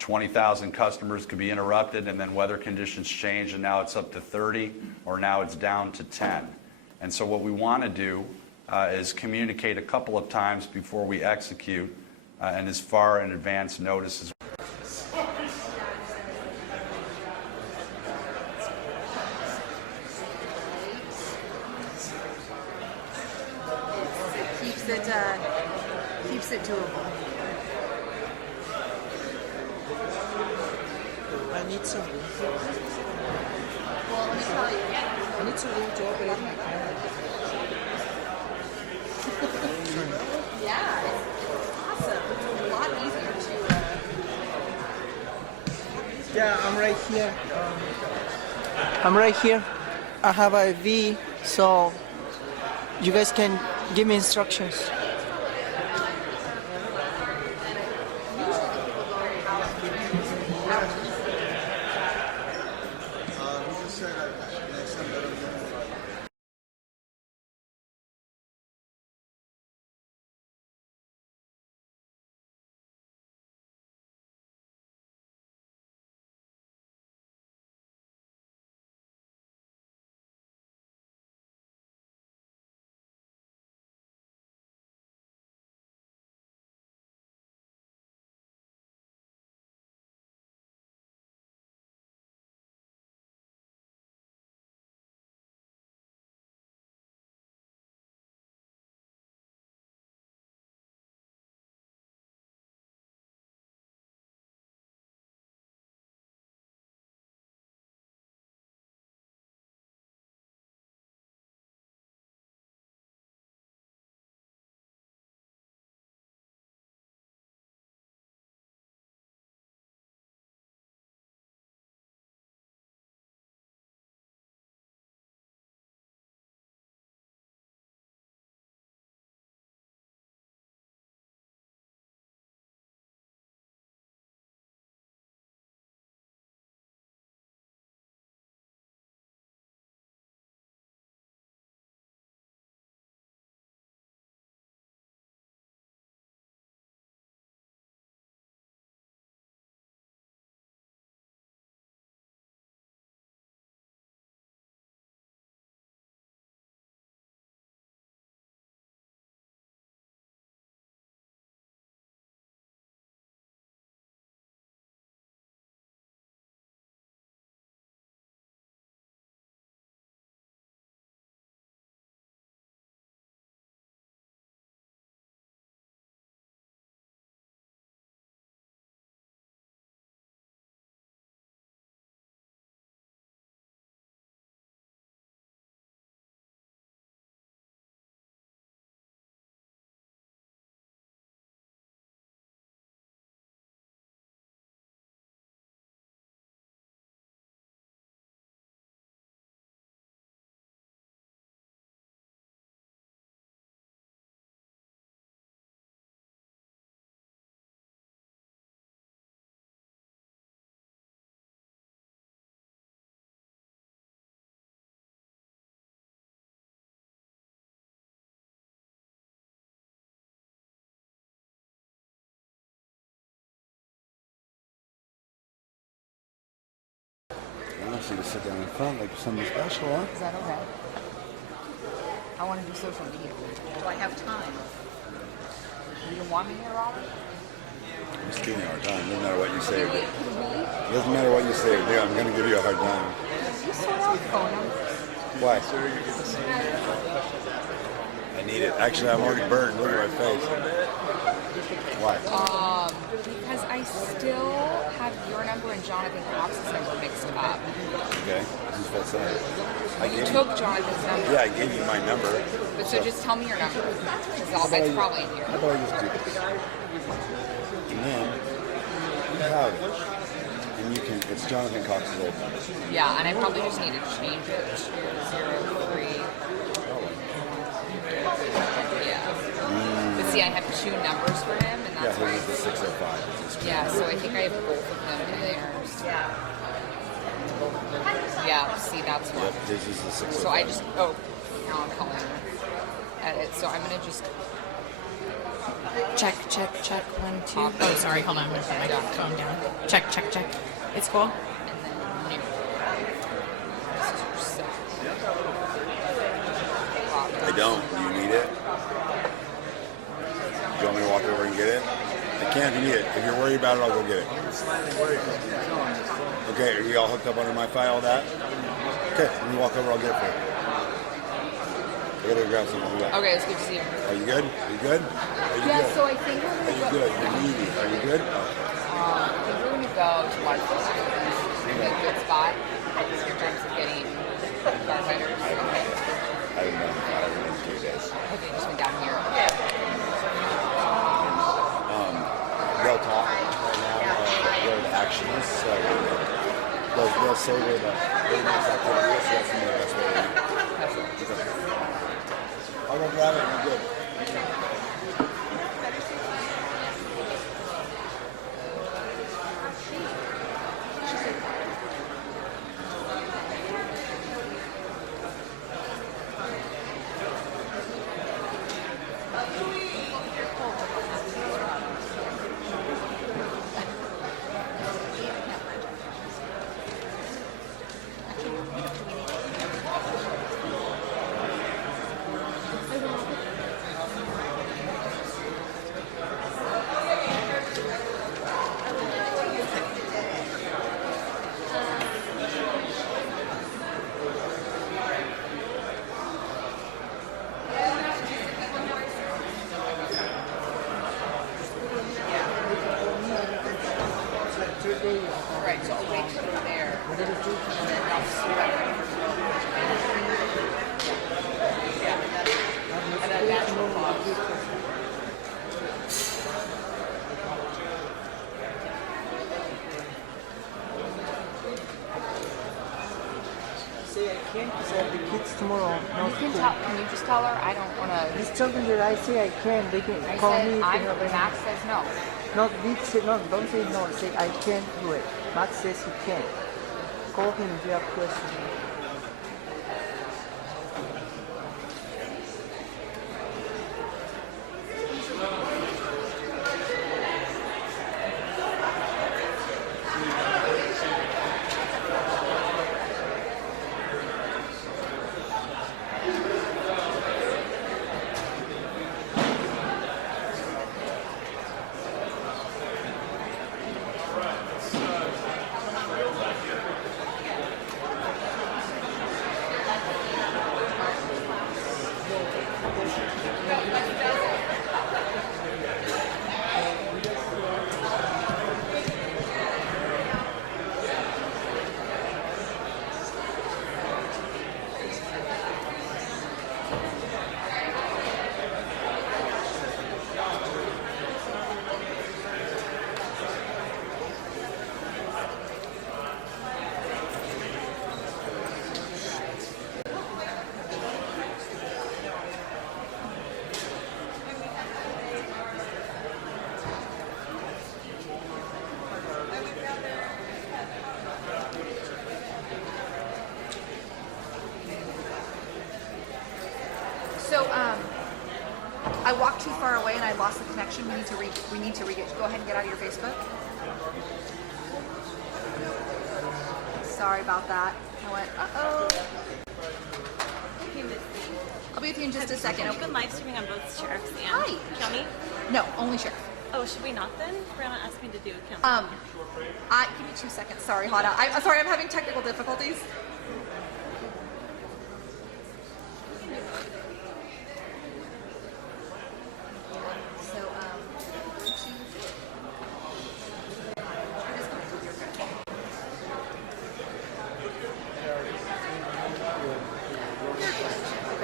20,000 customers could be interrupted, and then weather conditions change, and now it's up to 30, or now it's down to 10. And so what we want to do is communicate a couple of times before we execute, and as far in advance notice as keeps it doable. I need some. Well, let me tell you. I need some room to operate my camera. Yeah, it's awesome. It's a lot easier to. Yeah, I'm right here. I'm right here. I have a V, so you guys can give me instructions. you to sit down in front like something special, huh? Is that okay? I want to do social media. Do I have time? You don't want me here, Robert? I'm just giving you a hard time. Doesn't matter what you say. Can we? It doesn't matter what you say. Yeah, I'm going to give you a hard time. Can you sort out phone numbers? Why? I need it. Actually, I'm already burned. Look at my face. Why? Because I still have your number and Jonathan Cox's number mixed up. Okay. Who's that saying? You took Jonathan's number. Yeah, I gave you my number. But so just tell me your number. Because it's probably in here. How about I just do this? And then you have it. And you can, it's Jonathan Cox's old number. Yeah, and I probably just need to change it to 03. Yeah. But see, I have two numbers for him, and that's why. Yeah, his is the 605. Yeah, so I think I have both of them in there. Yeah, see, that's what. Yep, his is the 605. So I just, now I'm calling edit. So I'm going to just check. 1, 2. Oh, sorry, hold on. I'm going to put my phone down. Check. It's cool. And then new. This is your set. I don't. Do you need it? Do you want me to walk over and get it? I can if you need it. If you're worried about it, I'll go get it. Okay, are you all hooked up under my file, all that? Okay, when you walk over, I'll get it for you. I gotta grab something. Okay, it's good to see you. Are you good? Are you good? Are you Yeah, good? so I think we're Are going you to go. good? You're needy. Are you good? I think we're going to go to Wildfires. It's a good spot. Your chance of getting firefighters. I don't know. I haven't been 2 days. Okay, just went down here. They'll talk right now where the action is. So they'll say where the next activity is. So that's the best way to do it. I'll go grab it. You're good. Right, so I'll wait till you're there. And then I'll see that ready for and then natural pause. Say I can't because I have the kids tomorrow. Can you just tell her I don't want to? Just tell them that I say I can. They can I call said me. Max says no. No, don't say no. Say I can't do it. Max says he can. Call him if you have questions. So, I walked too far away and I lost the connection. We need to go ahead and get out of your Facebook. Sorry about that. I went, uh-oh. I'll be with you in just a second. Open live streaming on both sheriffs and county? No, only sheriff. Oh, should we not then? Brianna asked me to do county. Give me 2 seconds. Sorry, Hada. I'm sorry, I'm having technical difficulties.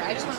I just want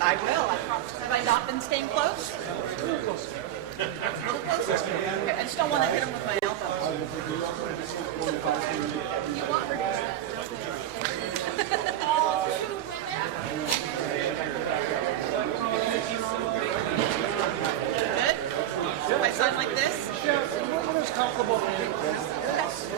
I will. I promise. Have I not been staying close? A little closer. A little closer? Okay, I just don't want to hit him with my elbow. You want her to Good? Do I sign like this? Yeah, what is comfortable for you? Yes.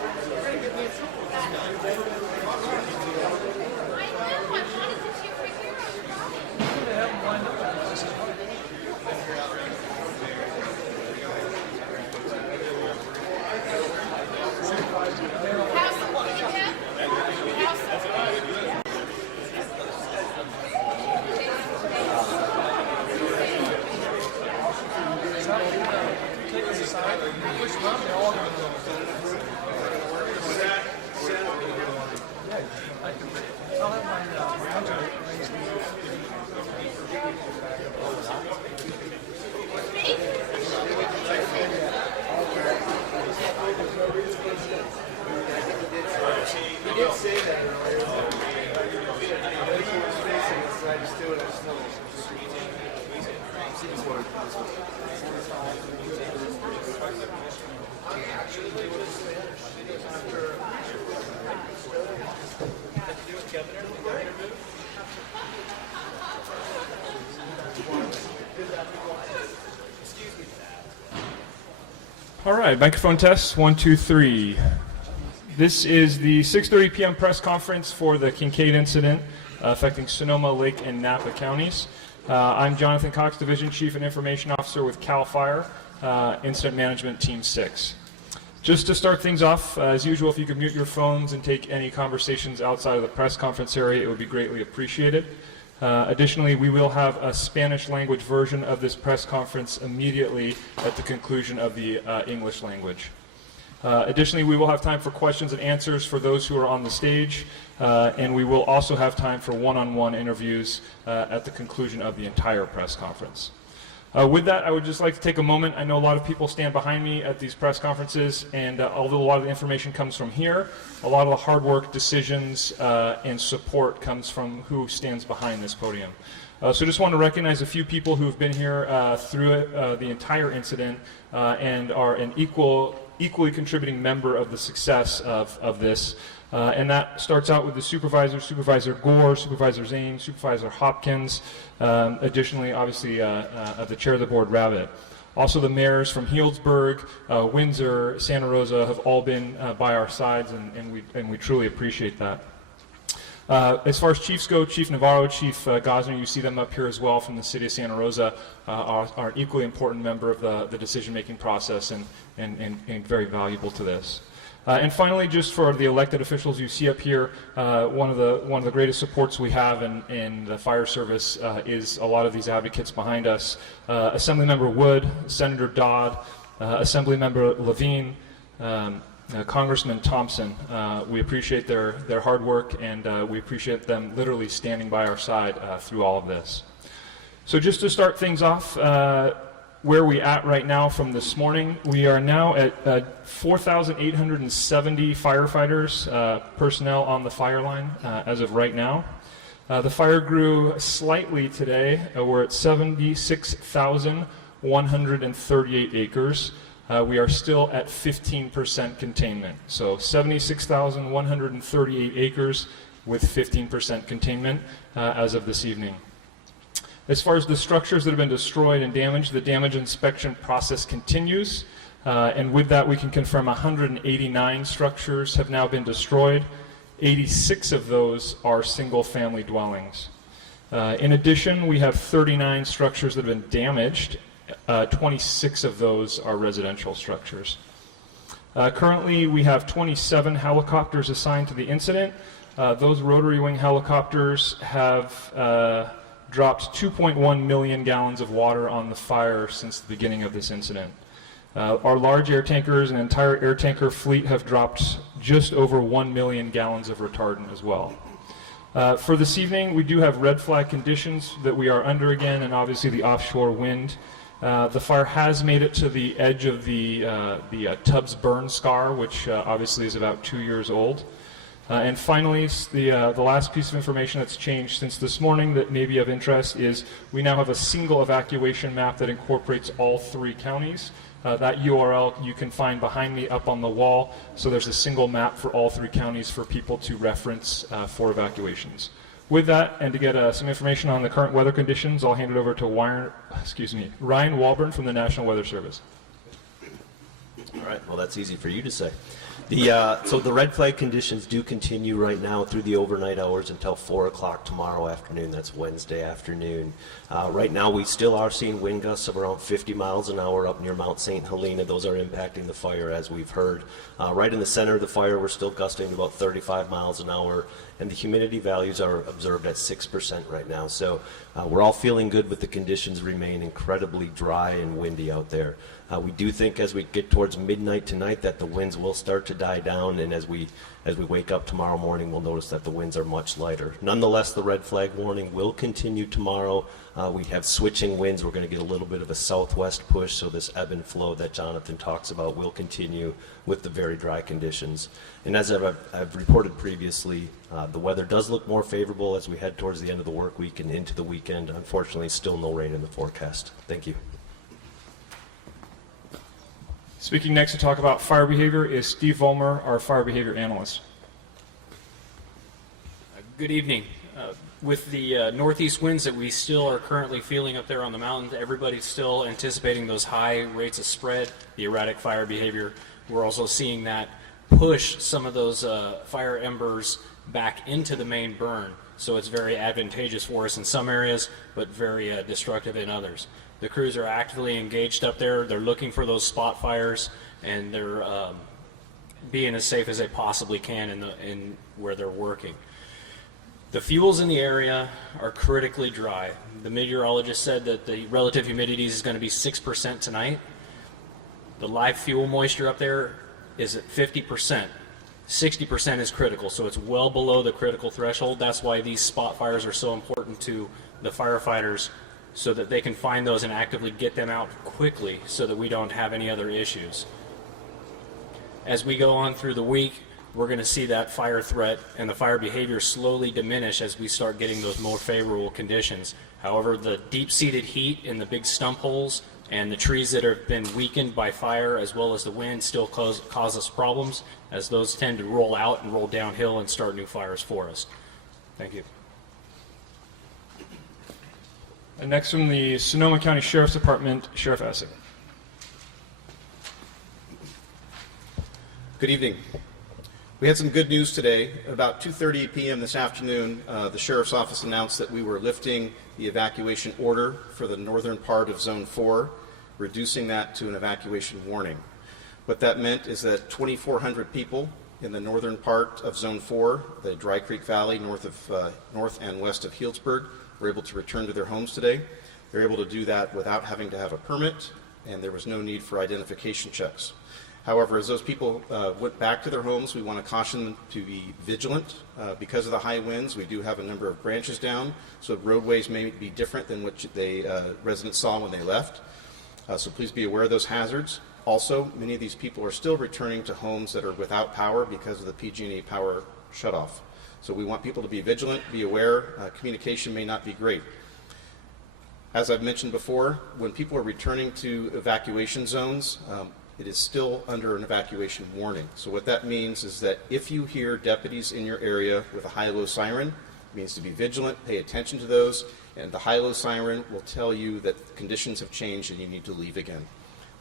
All right, microphone test, 1, 2, 3. This is the 6:30 p.m. press conference for the Kincade incident affecting Sonoma, Lake, and Napa counties. I'm Jonathan Cox, Division Chief and Information Officer with CAL FIRE, Incident Management Team 6. Just to start things off, as usual, if you could mute your phones and take any conversations outside of the press conference area, it would be greatly appreciated. Additionally, we will have a Spanish language version of this press conference immediately at the conclusion of the English language. Additionally, we will have time for questions and answers for those who are on the stage, and we will also have time for one-on-one interviews at the conclusion of the entire press conference. With that, I would just like to take a moment. I know a lot of people stand behind me at these press conferences, and although a lot of the information comes from here, a lot of the hard work, decisions, and support comes from who stands behind this podium. So just want to recognize a few people who have been here through the entire incident and are an equally contributing member of the success of this. And that starts out with the supervisor, Supervisor Gore, Supervisor Zane, Supervisor Hopkins, additionally, obviously, the chair of the board, Rabbit. Also, the mayors from Healdsburg, Windsor, Santa Rosa have all been by our sides, and we truly appreciate that. As far as chiefs go, Chief Navarro, Chief Gosner, you see them up here as well from the city of Santa Rosa, are an equally important member of the decision-making process and very valuable to this. And finally, just for the elected officials you see up here, one of the greatest supports we have in the fire service is a lot of these advocates behind us. Assemblymember Wood, Senator Dodd, Assemblymember Levine, Congressman Thompson. We appreciate their hard work, and we appreciate them literally standing by our side through all of this. So just to start things off, where are we at right now from this morning? We are now at 4,870 firefighters, personnel on the fire line as of right now. The fire grew slightly today. We're at 76,138 acres. We are still at 15% containment. So 76,138 acres with 15% containment as of this evening. As far as the structures that have been destroyed and damaged, the damage inspection process continues. And with that, we can confirm 189 structures have now been destroyed. 86 of those are single-family dwellings. In addition, we have 39 structures that have been damaged. 26 of those are residential structures. Currently, we have 27 helicopters assigned to the incident. Those rotary wing helicopters have dropped 2.1 million gallons of water on the fire since the beginning of this incident. Our large air tankers and entire air tanker fleet have dropped just over 1 million gallons of retardant as well. For this evening, we do have red flag conditions that we are under again, and obviously the offshore wind. The fire has made it to the edge of the Tubbs burn scar, which obviously is about 2 years old. And finally, the last piece of information that's changed since this morning that may be of interest is we now have a single evacuation map that incorporates all 3 counties. That URL you can find behind me up on the wall. So there's a single map for all 3 counties for people to reference for evacuations. With that, and to get some information on the current weather conditions, I'll hand it over to Ryan Walburn from the National Weather Service. All right, well, that's easy for you to say. So the red flag conditions do continue right now through the overnight hours until 4 o'clock tomorrow afternoon. That's Wednesday afternoon. Right now we still are seeing wind gusts of around 50 miles an hour up near Mount St. Helena. Those are impacting the fire, as we've heard. Right in the center of the fire, we're still gusting about 35 miles an hour, and the humidity values are observed at 6% right now. So we're all feeling good, but the conditions remain incredibly dry and windy out there. We do think as we get towards midnight tonight that the winds will start to die down, and as we wake up tomorrow morning, we'll notice that the winds are much lighter. Nonetheless, the red flag warning will continue tomorrow. We have switching winds. We're going to get a little bit of a southwest push, so this ebb and flow that Jonathan talks about will continue with the very dry conditions. And as I've reported previously, the weather does look more favorable as we head towards the end of the work week and into the weekend. Unfortunately, still no rain in the forecast. Thank you. Speaking next to talk about fire behavior is Steve Vollmer, our fire behavior analyst. Good evening. With the northeast winds that we still are currently feeling up there on the mountain, everybody's still anticipating those high rates of spread, the erratic fire behavior. We're also seeing that push some of those fire embers back into the main burn. So it's very advantageous for us in some areas, but very destructive in others. The crews are actively engaged up there. They're looking for those spot fires, and they're being as safe as they possibly can in where they're working. The fuels in the area are critically dry. The meteorologist said that the relative humidity is going to be 6% tonight. The live fuel moisture up there is at 50%. 60% is critical, so it's well below the critical threshold. That's why these spot fires are so important to the firefighters, so that they can find those and actively get them out quickly so that we don't have any other issues. As we go on through the week, we're going to see that fire threat and the fire behavior slowly diminish as we start getting those more favorable conditions. However, the deep-seated heat in the big stump holes and the trees that have been weakened by fire, as well as the wind, still cause us problems, as those tend to roll out and roll downhill and start new fires for us. Thank you. And next from the Sonoma County Sheriff's Department, Sheriff Essig. Good evening. We had some good news today. About 2:30 p.m. this afternoon, the Sheriff's Office announced that we were lifting the evacuation order for the northern part of Zone 4, reducing that to an evacuation warning. What that meant is that 2,400 people in the northern part of Zone 4, the Dry Creek Valley, north and west of Healdsburg, were able to return to their homes today. They're able to do that without having to have a permit, and there was no need for identification checks. However, as those people went back to their homes, we want to caution them to be vigilant. Because of the high winds, we do have a number of branches down, so roadways may be different than what residents saw when they left. So please be aware of those hazards. Also, many of these people are still returning to homes that are without power because of the PG&E power shutoff. So we want people to be vigilant, be aware. Communication may not be great. As I've mentioned before, when people are returning to evacuation zones, it is still under an evacuation warning. So what that means is that if you hear deputies in your area with a high-low siren, it means to be vigilant, pay attention to those, and the high-low siren will tell you that conditions have changed and you need to leave again.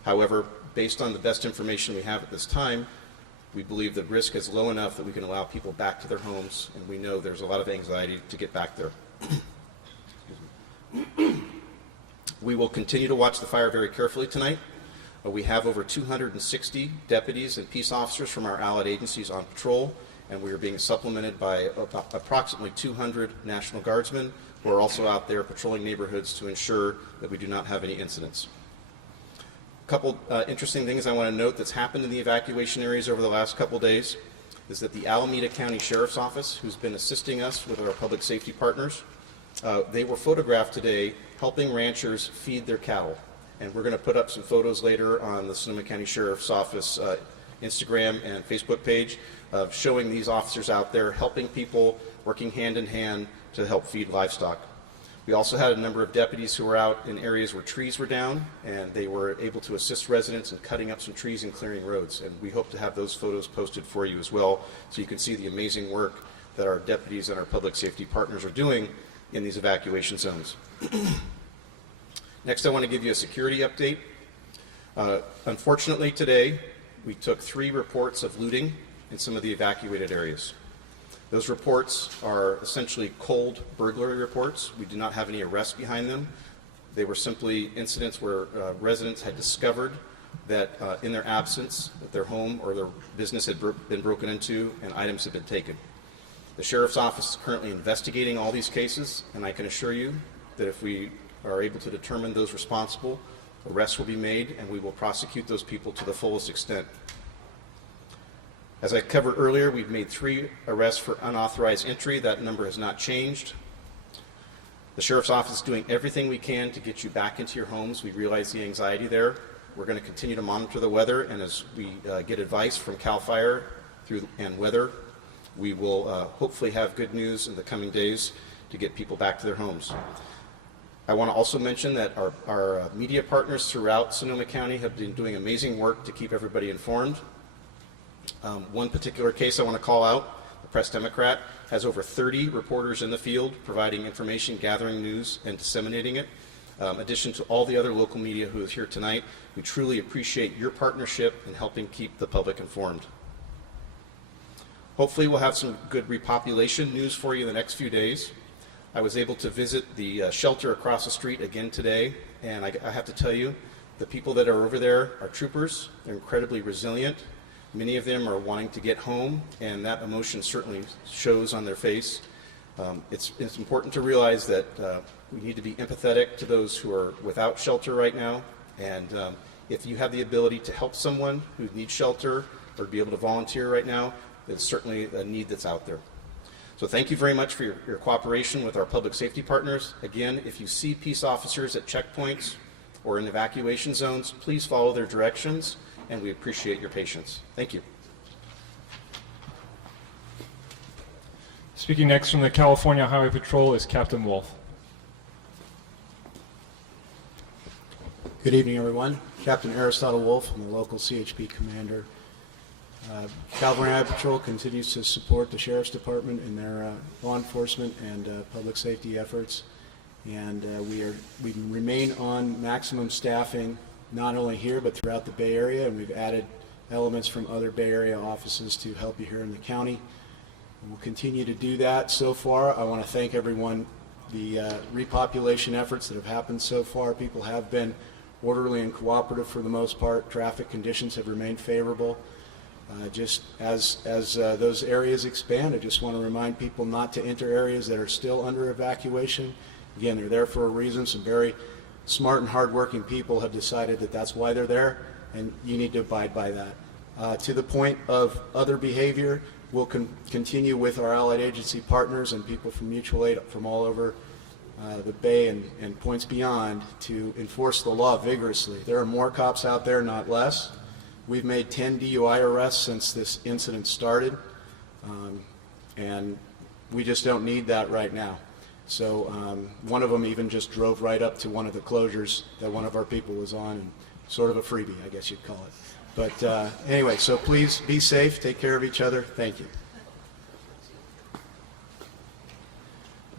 However, based on the best information we have at this time, we believe the risk is low enough that we can allow people back to their homes, and we know there's a lot of anxiety to get back there. We will continue to watch the fire very carefully tonight. We have over 260 deputies and peace officers from our allied agencies on patrol, and we are being supplemented by approximately 200 National Guardsmen who are also out there patrolling neighborhoods to ensure that we do not have any incidents. A couple interesting things I want to note that's happened in the evacuation areas over the last couple days is that the Alameda County Sheriff's Office, who's been assisting us with our public safety partners, they were photographed today helping ranchers feed their cattle. And we're going to put up some photos later on the Sonoma County Sheriff's Office Instagram and Facebook page of showing these officers out there helping people, working hand in hand to help feed livestock. We also had a number of deputies who were out in areas where trees were down, and they were able to assist residents in cutting up some trees and clearing roads. And we hope to have those photos posted for you as well, so you can see the amazing work that our deputies and our public safety partners are doing in these evacuation zones. Next, I want to give you a security update. Unfortunately, today, we took 3 reports of looting in some of the evacuated areas. Those reports are essentially cold burglary reports. We do not have any arrests behind them. They were simply incidents where residents had discovered that in their absence, that their home or their business had been broken into and items had been taken. The Sheriff's Office is currently investigating all these cases, and I can assure you that if we are able to determine those responsible, arrests will be made, and we will prosecute those people to the fullest extent. As I covered earlier, we've made 3 arrests for unauthorized entry. That number has not changed. The Sheriff's Office is doing everything we can to get you back into your homes. We realize the anxiety there. We're going to continue to monitor the weather, and as we get advice from CAL FIRE and weather, we will hopefully have good news in the coming days to get people back to their homes. I want to also mention that our media partners throughout Sonoma County have been doing amazing work to keep everybody informed. One particular case I want to call out, the Press Democrat, has over 30 reporters in the field providing information, gathering news, and disseminating it. In addition to all the other local media who is here tonight, we truly appreciate your partnership in helping keep the public informed. Hopefully we'll have some good repopulation news for you in the next few days. I was able to visit the shelter across the street again today, and I have to tell you, the people that are over there are troopers. They're incredibly resilient. Many of them are wanting to get home, and that emotion certainly shows on their face. It's important to realize that we need to be empathetic to those who are without shelter right now, and if you have the ability to help someone who needs shelter or to be able to volunteer right now, it's certainly a need that's out there. So thank you very much for your cooperation with our public safety partners. Again, if you see peace officers at checkpoints or in evacuation zones, please follow their directions, and we appreciate your patience. Thank you. Speaking next from the California Highway Patrol is Captain Wolf. Good evening, everyone. Captain Aristotle Wolf, I'm the local CHP commander. California Highway Patrol continues to support the Sheriff's Department in their law enforcement and public safety efforts, and we remain on maximum staffing, not only here but throughout the Bay Area, and we've added elements from other Bay Area offices to help you here in the county. And we'll continue to do that. So far, I want to thank everyone. The repopulation efforts that have happened so far, people have been orderly and cooperative for the most part. Traffic conditions have remained favorable. Just as those areas expand, I just want to remind people not to enter areas that are still under evacuation. Again, they're there for a reason. Some very smart and hardworking people have decided that that's why they're there, and you need to abide by that. To the point of other behavior, we'll continue with our allied agency partners and people from mutual aid from all over the Bay and points beyond to enforce the law vigorously. There are more cops out there, not less. We've made 10 DUI arrests since this incident started, and we just don't need that right now. So one of them even just drove right up to one of the closures that one of our people was on, and sort of a freebie, I guess you'd call it. But anyway, so please be safe, take care of each other. Thank you.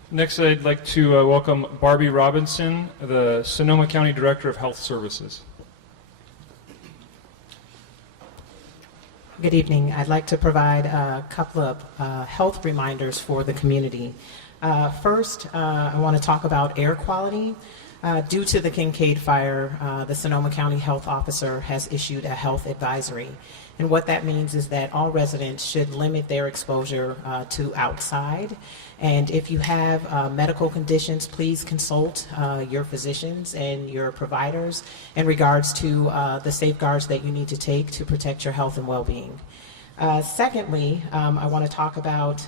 Next, I'd like to welcome Barbie Robinson, the Sonoma County Director of Health Services. Good evening. I'd like to provide a couple of health reminders for the community. First, I want to talk about air quality. Due to the Kincade fire, the Sonoma County Health Officer has issued a health advisory. And what that means is that all residents should limit their exposure to outside. And if you have medical conditions, please consult your physicians and your providers in regards to the safeguards that you need to take to protect your health and well-being. Secondly, I want to talk about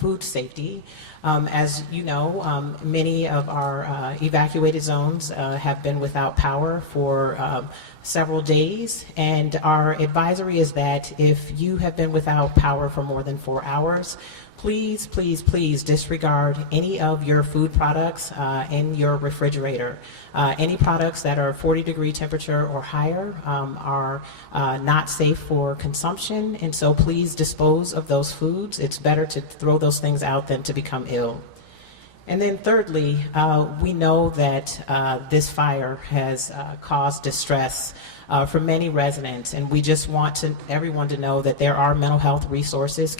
food safety. As you know, many of our evacuated zones have been without power for several days, and our advisory is that if you have been without power for more than 4 hours, please, please, please disregard any of your food products in your refrigerator. Any products that are 40-degree temperature or higher are not safe for consumption, and so please dispose of those foods. It's better to throw those things out than to become ill. And then thirdly, we know that this fire has caused distress for many residents, and we just want everyone to know that there are mental health resources,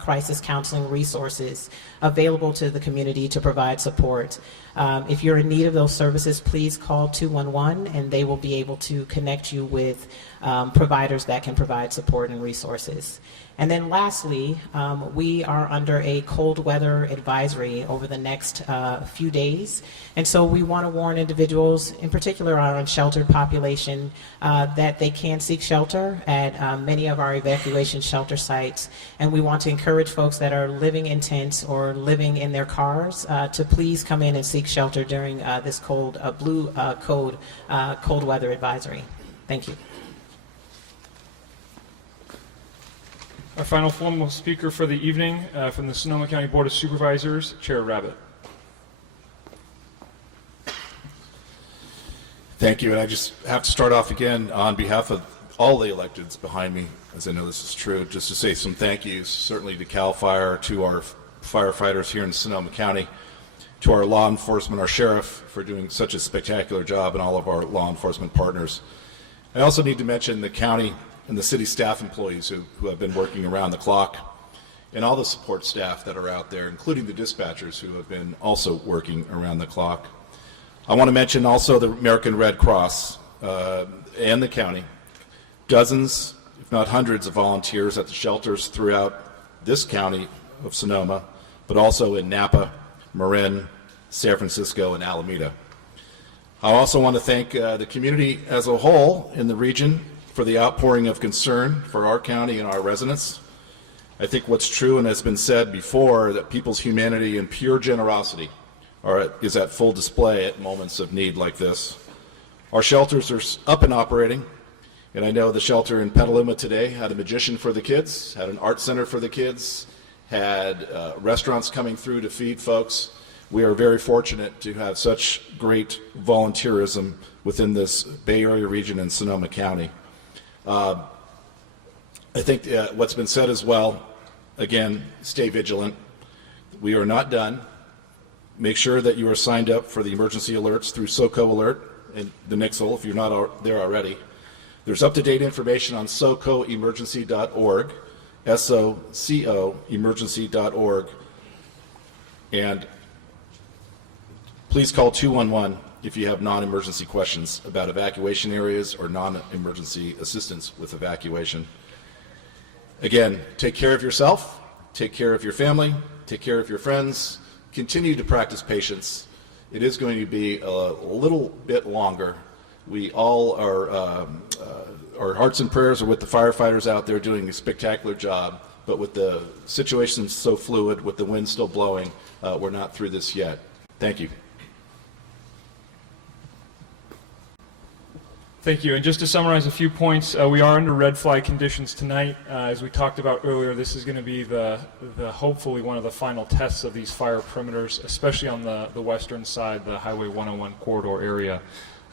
crisis counseling resources available to the community to provide support. If you're in need of those services, please call 211 and they will be able to connect you with providers that can provide support and resources. And then lastly, we are under a cold weather advisory over the next few days. And so we want to warn individuals, in particular our unsheltered population, that they can seek shelter at many of our evacuation shelter sites. And we want to encourage folks that are living in tents or living in their cars to please come in and seek shelter during this cold weather advisory. Thank you. Our final formal speaker for the evening from the Sonoma County Board of Supervisors, Chair Rabbit. Thank you, and I just have to start off again on behalf of all the electeds behind me, as I know this is true, just to say some thank yous, certainly to CAL FIRE, to our firefighters here in Sonoma County, to our law enforcement, our sheriff, for doing such a spectacular job, and all of our law enforcement partners. I also need to mention the county and the city staff employees who have been working around the clock and all the support staff that are out there, including the dispatchers who have been also working around the clock. I want to mention also the American Red Cross and the county. Dozens, if not hundreds, of volunteers at the shelters throughout this county of Sonoma, but also in Napa, Marin, San Francisco, and Alameda. I also want to thank the community as a whole in the region for the outpouring of concern for our county and our residents. I think what's true and has been said before, that people's humanity and pure generosity is at full display at moments of need like this. Our shelters are up and operating, and I know the shelter in Petaluma today had a magician for the kids, had an art center for the kids, had restaurants coming through to feed folks. We are very fortunate to have such great volunteerism within this Bay Area region in Sonoma County. I think what's been said as well, again, stay vigilant. We are not done. Make sure that you are signed up for the emergency alerts through SoCo Alert and the Nixle if you're not there already. There's up-to-date information on socoemergency.org, S-O-C-O, emergency.org, and please call 211 if you have non-emergency questions about evacuation areas or non-emergency assistance with evacuation. Again, take care of yourself, take care of your family, take care of your friends, continue to practice patience. It is going to be a little bit longer. We all are, our hearts and prayers are with the firefighters out there doing a spectacular job, but with the situation so fluid, with the wind still blowing, we're not through this yet. Thank you. Thank you. And just to summarize a few points, we are under red flag conditions tonight. As we talked about earlier, this is going to be the hopefully one of the final tests of these fire perimeters, especially on the western side, the Highway 101 corridor area.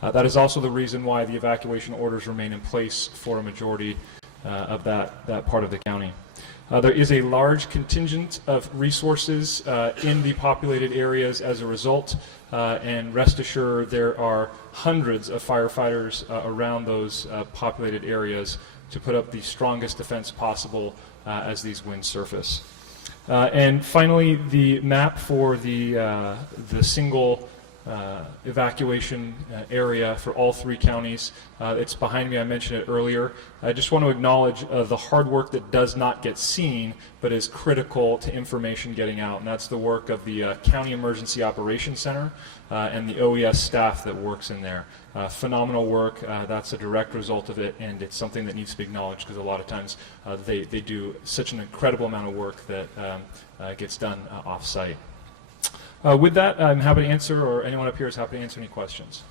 That is also the reason why the evacuation orders remain in place for a majority of that part of the county. There is a large contingent of resources in the populated areas as a result, and rest assured there are hundreds of firefighters around those populated areas to put up the strongest defense possible as these winds surface. And finally, the map for the single evacuation area for all three counties. It's behind me. I mentioned it earlier. I just want to acknowledge the hard work that does not get seen but is critical to information getting out, and that's the work of the County Emergency Operations Center and the OES staff that works in there. Phenomenal work. That's a direct result of it, and it's something that needs to be acknowledged because a lot of times they do such an incredible amount of work that gets done off-site. With that, I'm happy to answer, or anyone up here is happy to answer any questions.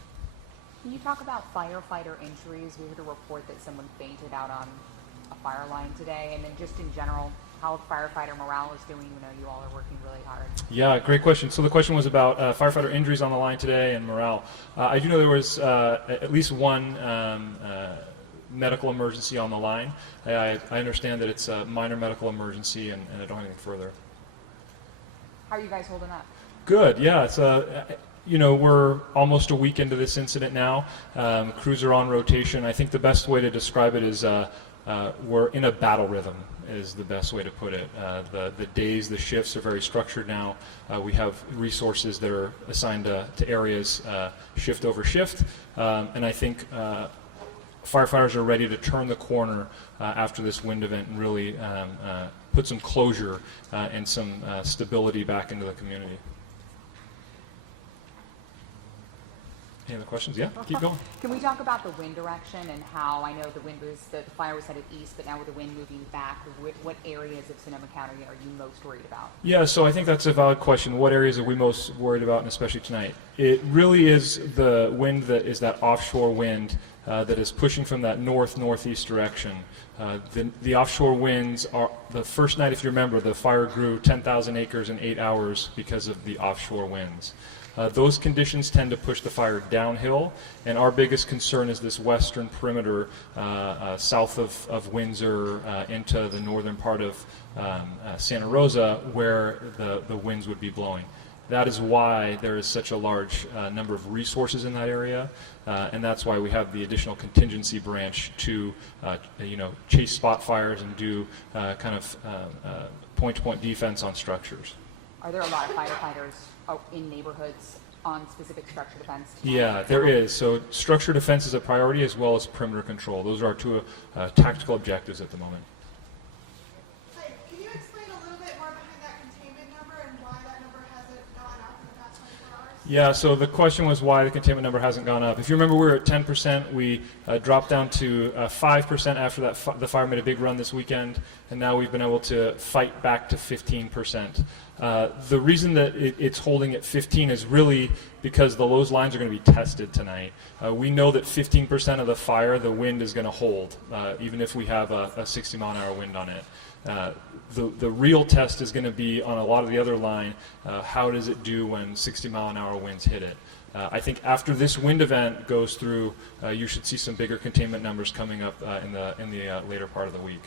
Can you talk about firefighter injuries? We heard a report that someone fainted out on a fire line today, and then just in general, how firefighter morale is doing. You know, you all are working really hard. Yeah, great question. So the question was about firefighter injuries on the line today and morale. I do know there was at least one medical emergency on the line. I understand that it's a minor medical emergency, and I don't have anything further. How are you guys holding up? Good, yeah. It's we're almost a week into this incident now. Crews are on rotation. I think the best way to describe it is we're in a battle rhythm is the best way to put it. The days, the shifts are very structured now. We have resources that are assigned to areas shift over shift, and I think firefighters are ready to turn the corner after this wind event and really put some closure and some stability back into the community. Any other questions? Yeah, keep going. Can we talk about the wind direction and how I know the fire was headed east, but now with the wind moving back, what areas of Sonoma County are you most worried about? Yeah, so I think that's a valid question. What areas are we most worried about, and especially tonight? It really is the wind that is that offshore wind that is pushing from that northeast direction. The offshore winds are, the first night, if you remember, the fire grew 10,000 acres in 8 hours because of the offshore winds. Those conditions tend to push the fire downhill, and our biggest concern is this western perimeter south of Windsor into the northern part of Santa Rosa, where the winds would be blowing. That is why there is such a large number of resources in that area, and that's why we have the additional contingency branch to, chase spot fires and do kind of point-to-point defense on structures. Are there a lot of firefighters in neighborhoods on specific structure defense? Yeah, there is. So structure defense is a priority as well as perimeter control. Those are our two tactical objectives at the moment. Hi, can you explain a little bit more behind that containment number and why that number hasn't gone up in the past 24 hours? Yeah, so the question was why the containment number hasn't gone up. If you remember, we were at 10%. We dropped down to 5% after that the fire made a big run this weekend, and now we've been able to fight back to 15%. The reason that it's holding at 15 is really because the Lowe's lines are going to be tested tonight. We know that 15% of the fire, the wind is going to hold, even if we have a 60-mile-an-hour wind on it. The real test is going to be on a lot of the other line. How does it do when 60-mile-an-hour winds hit it? I think after this wind event goes through, you should see some bigger containment numbers coming up in the later part of the week.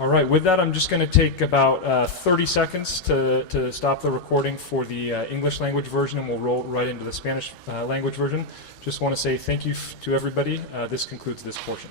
All right, with that, I'm just going to take about 30 seconds to stop the recording for the English language version, and we'll roll right into the Spanish language version. Just want to say thank you to everybody. This concludes this portion.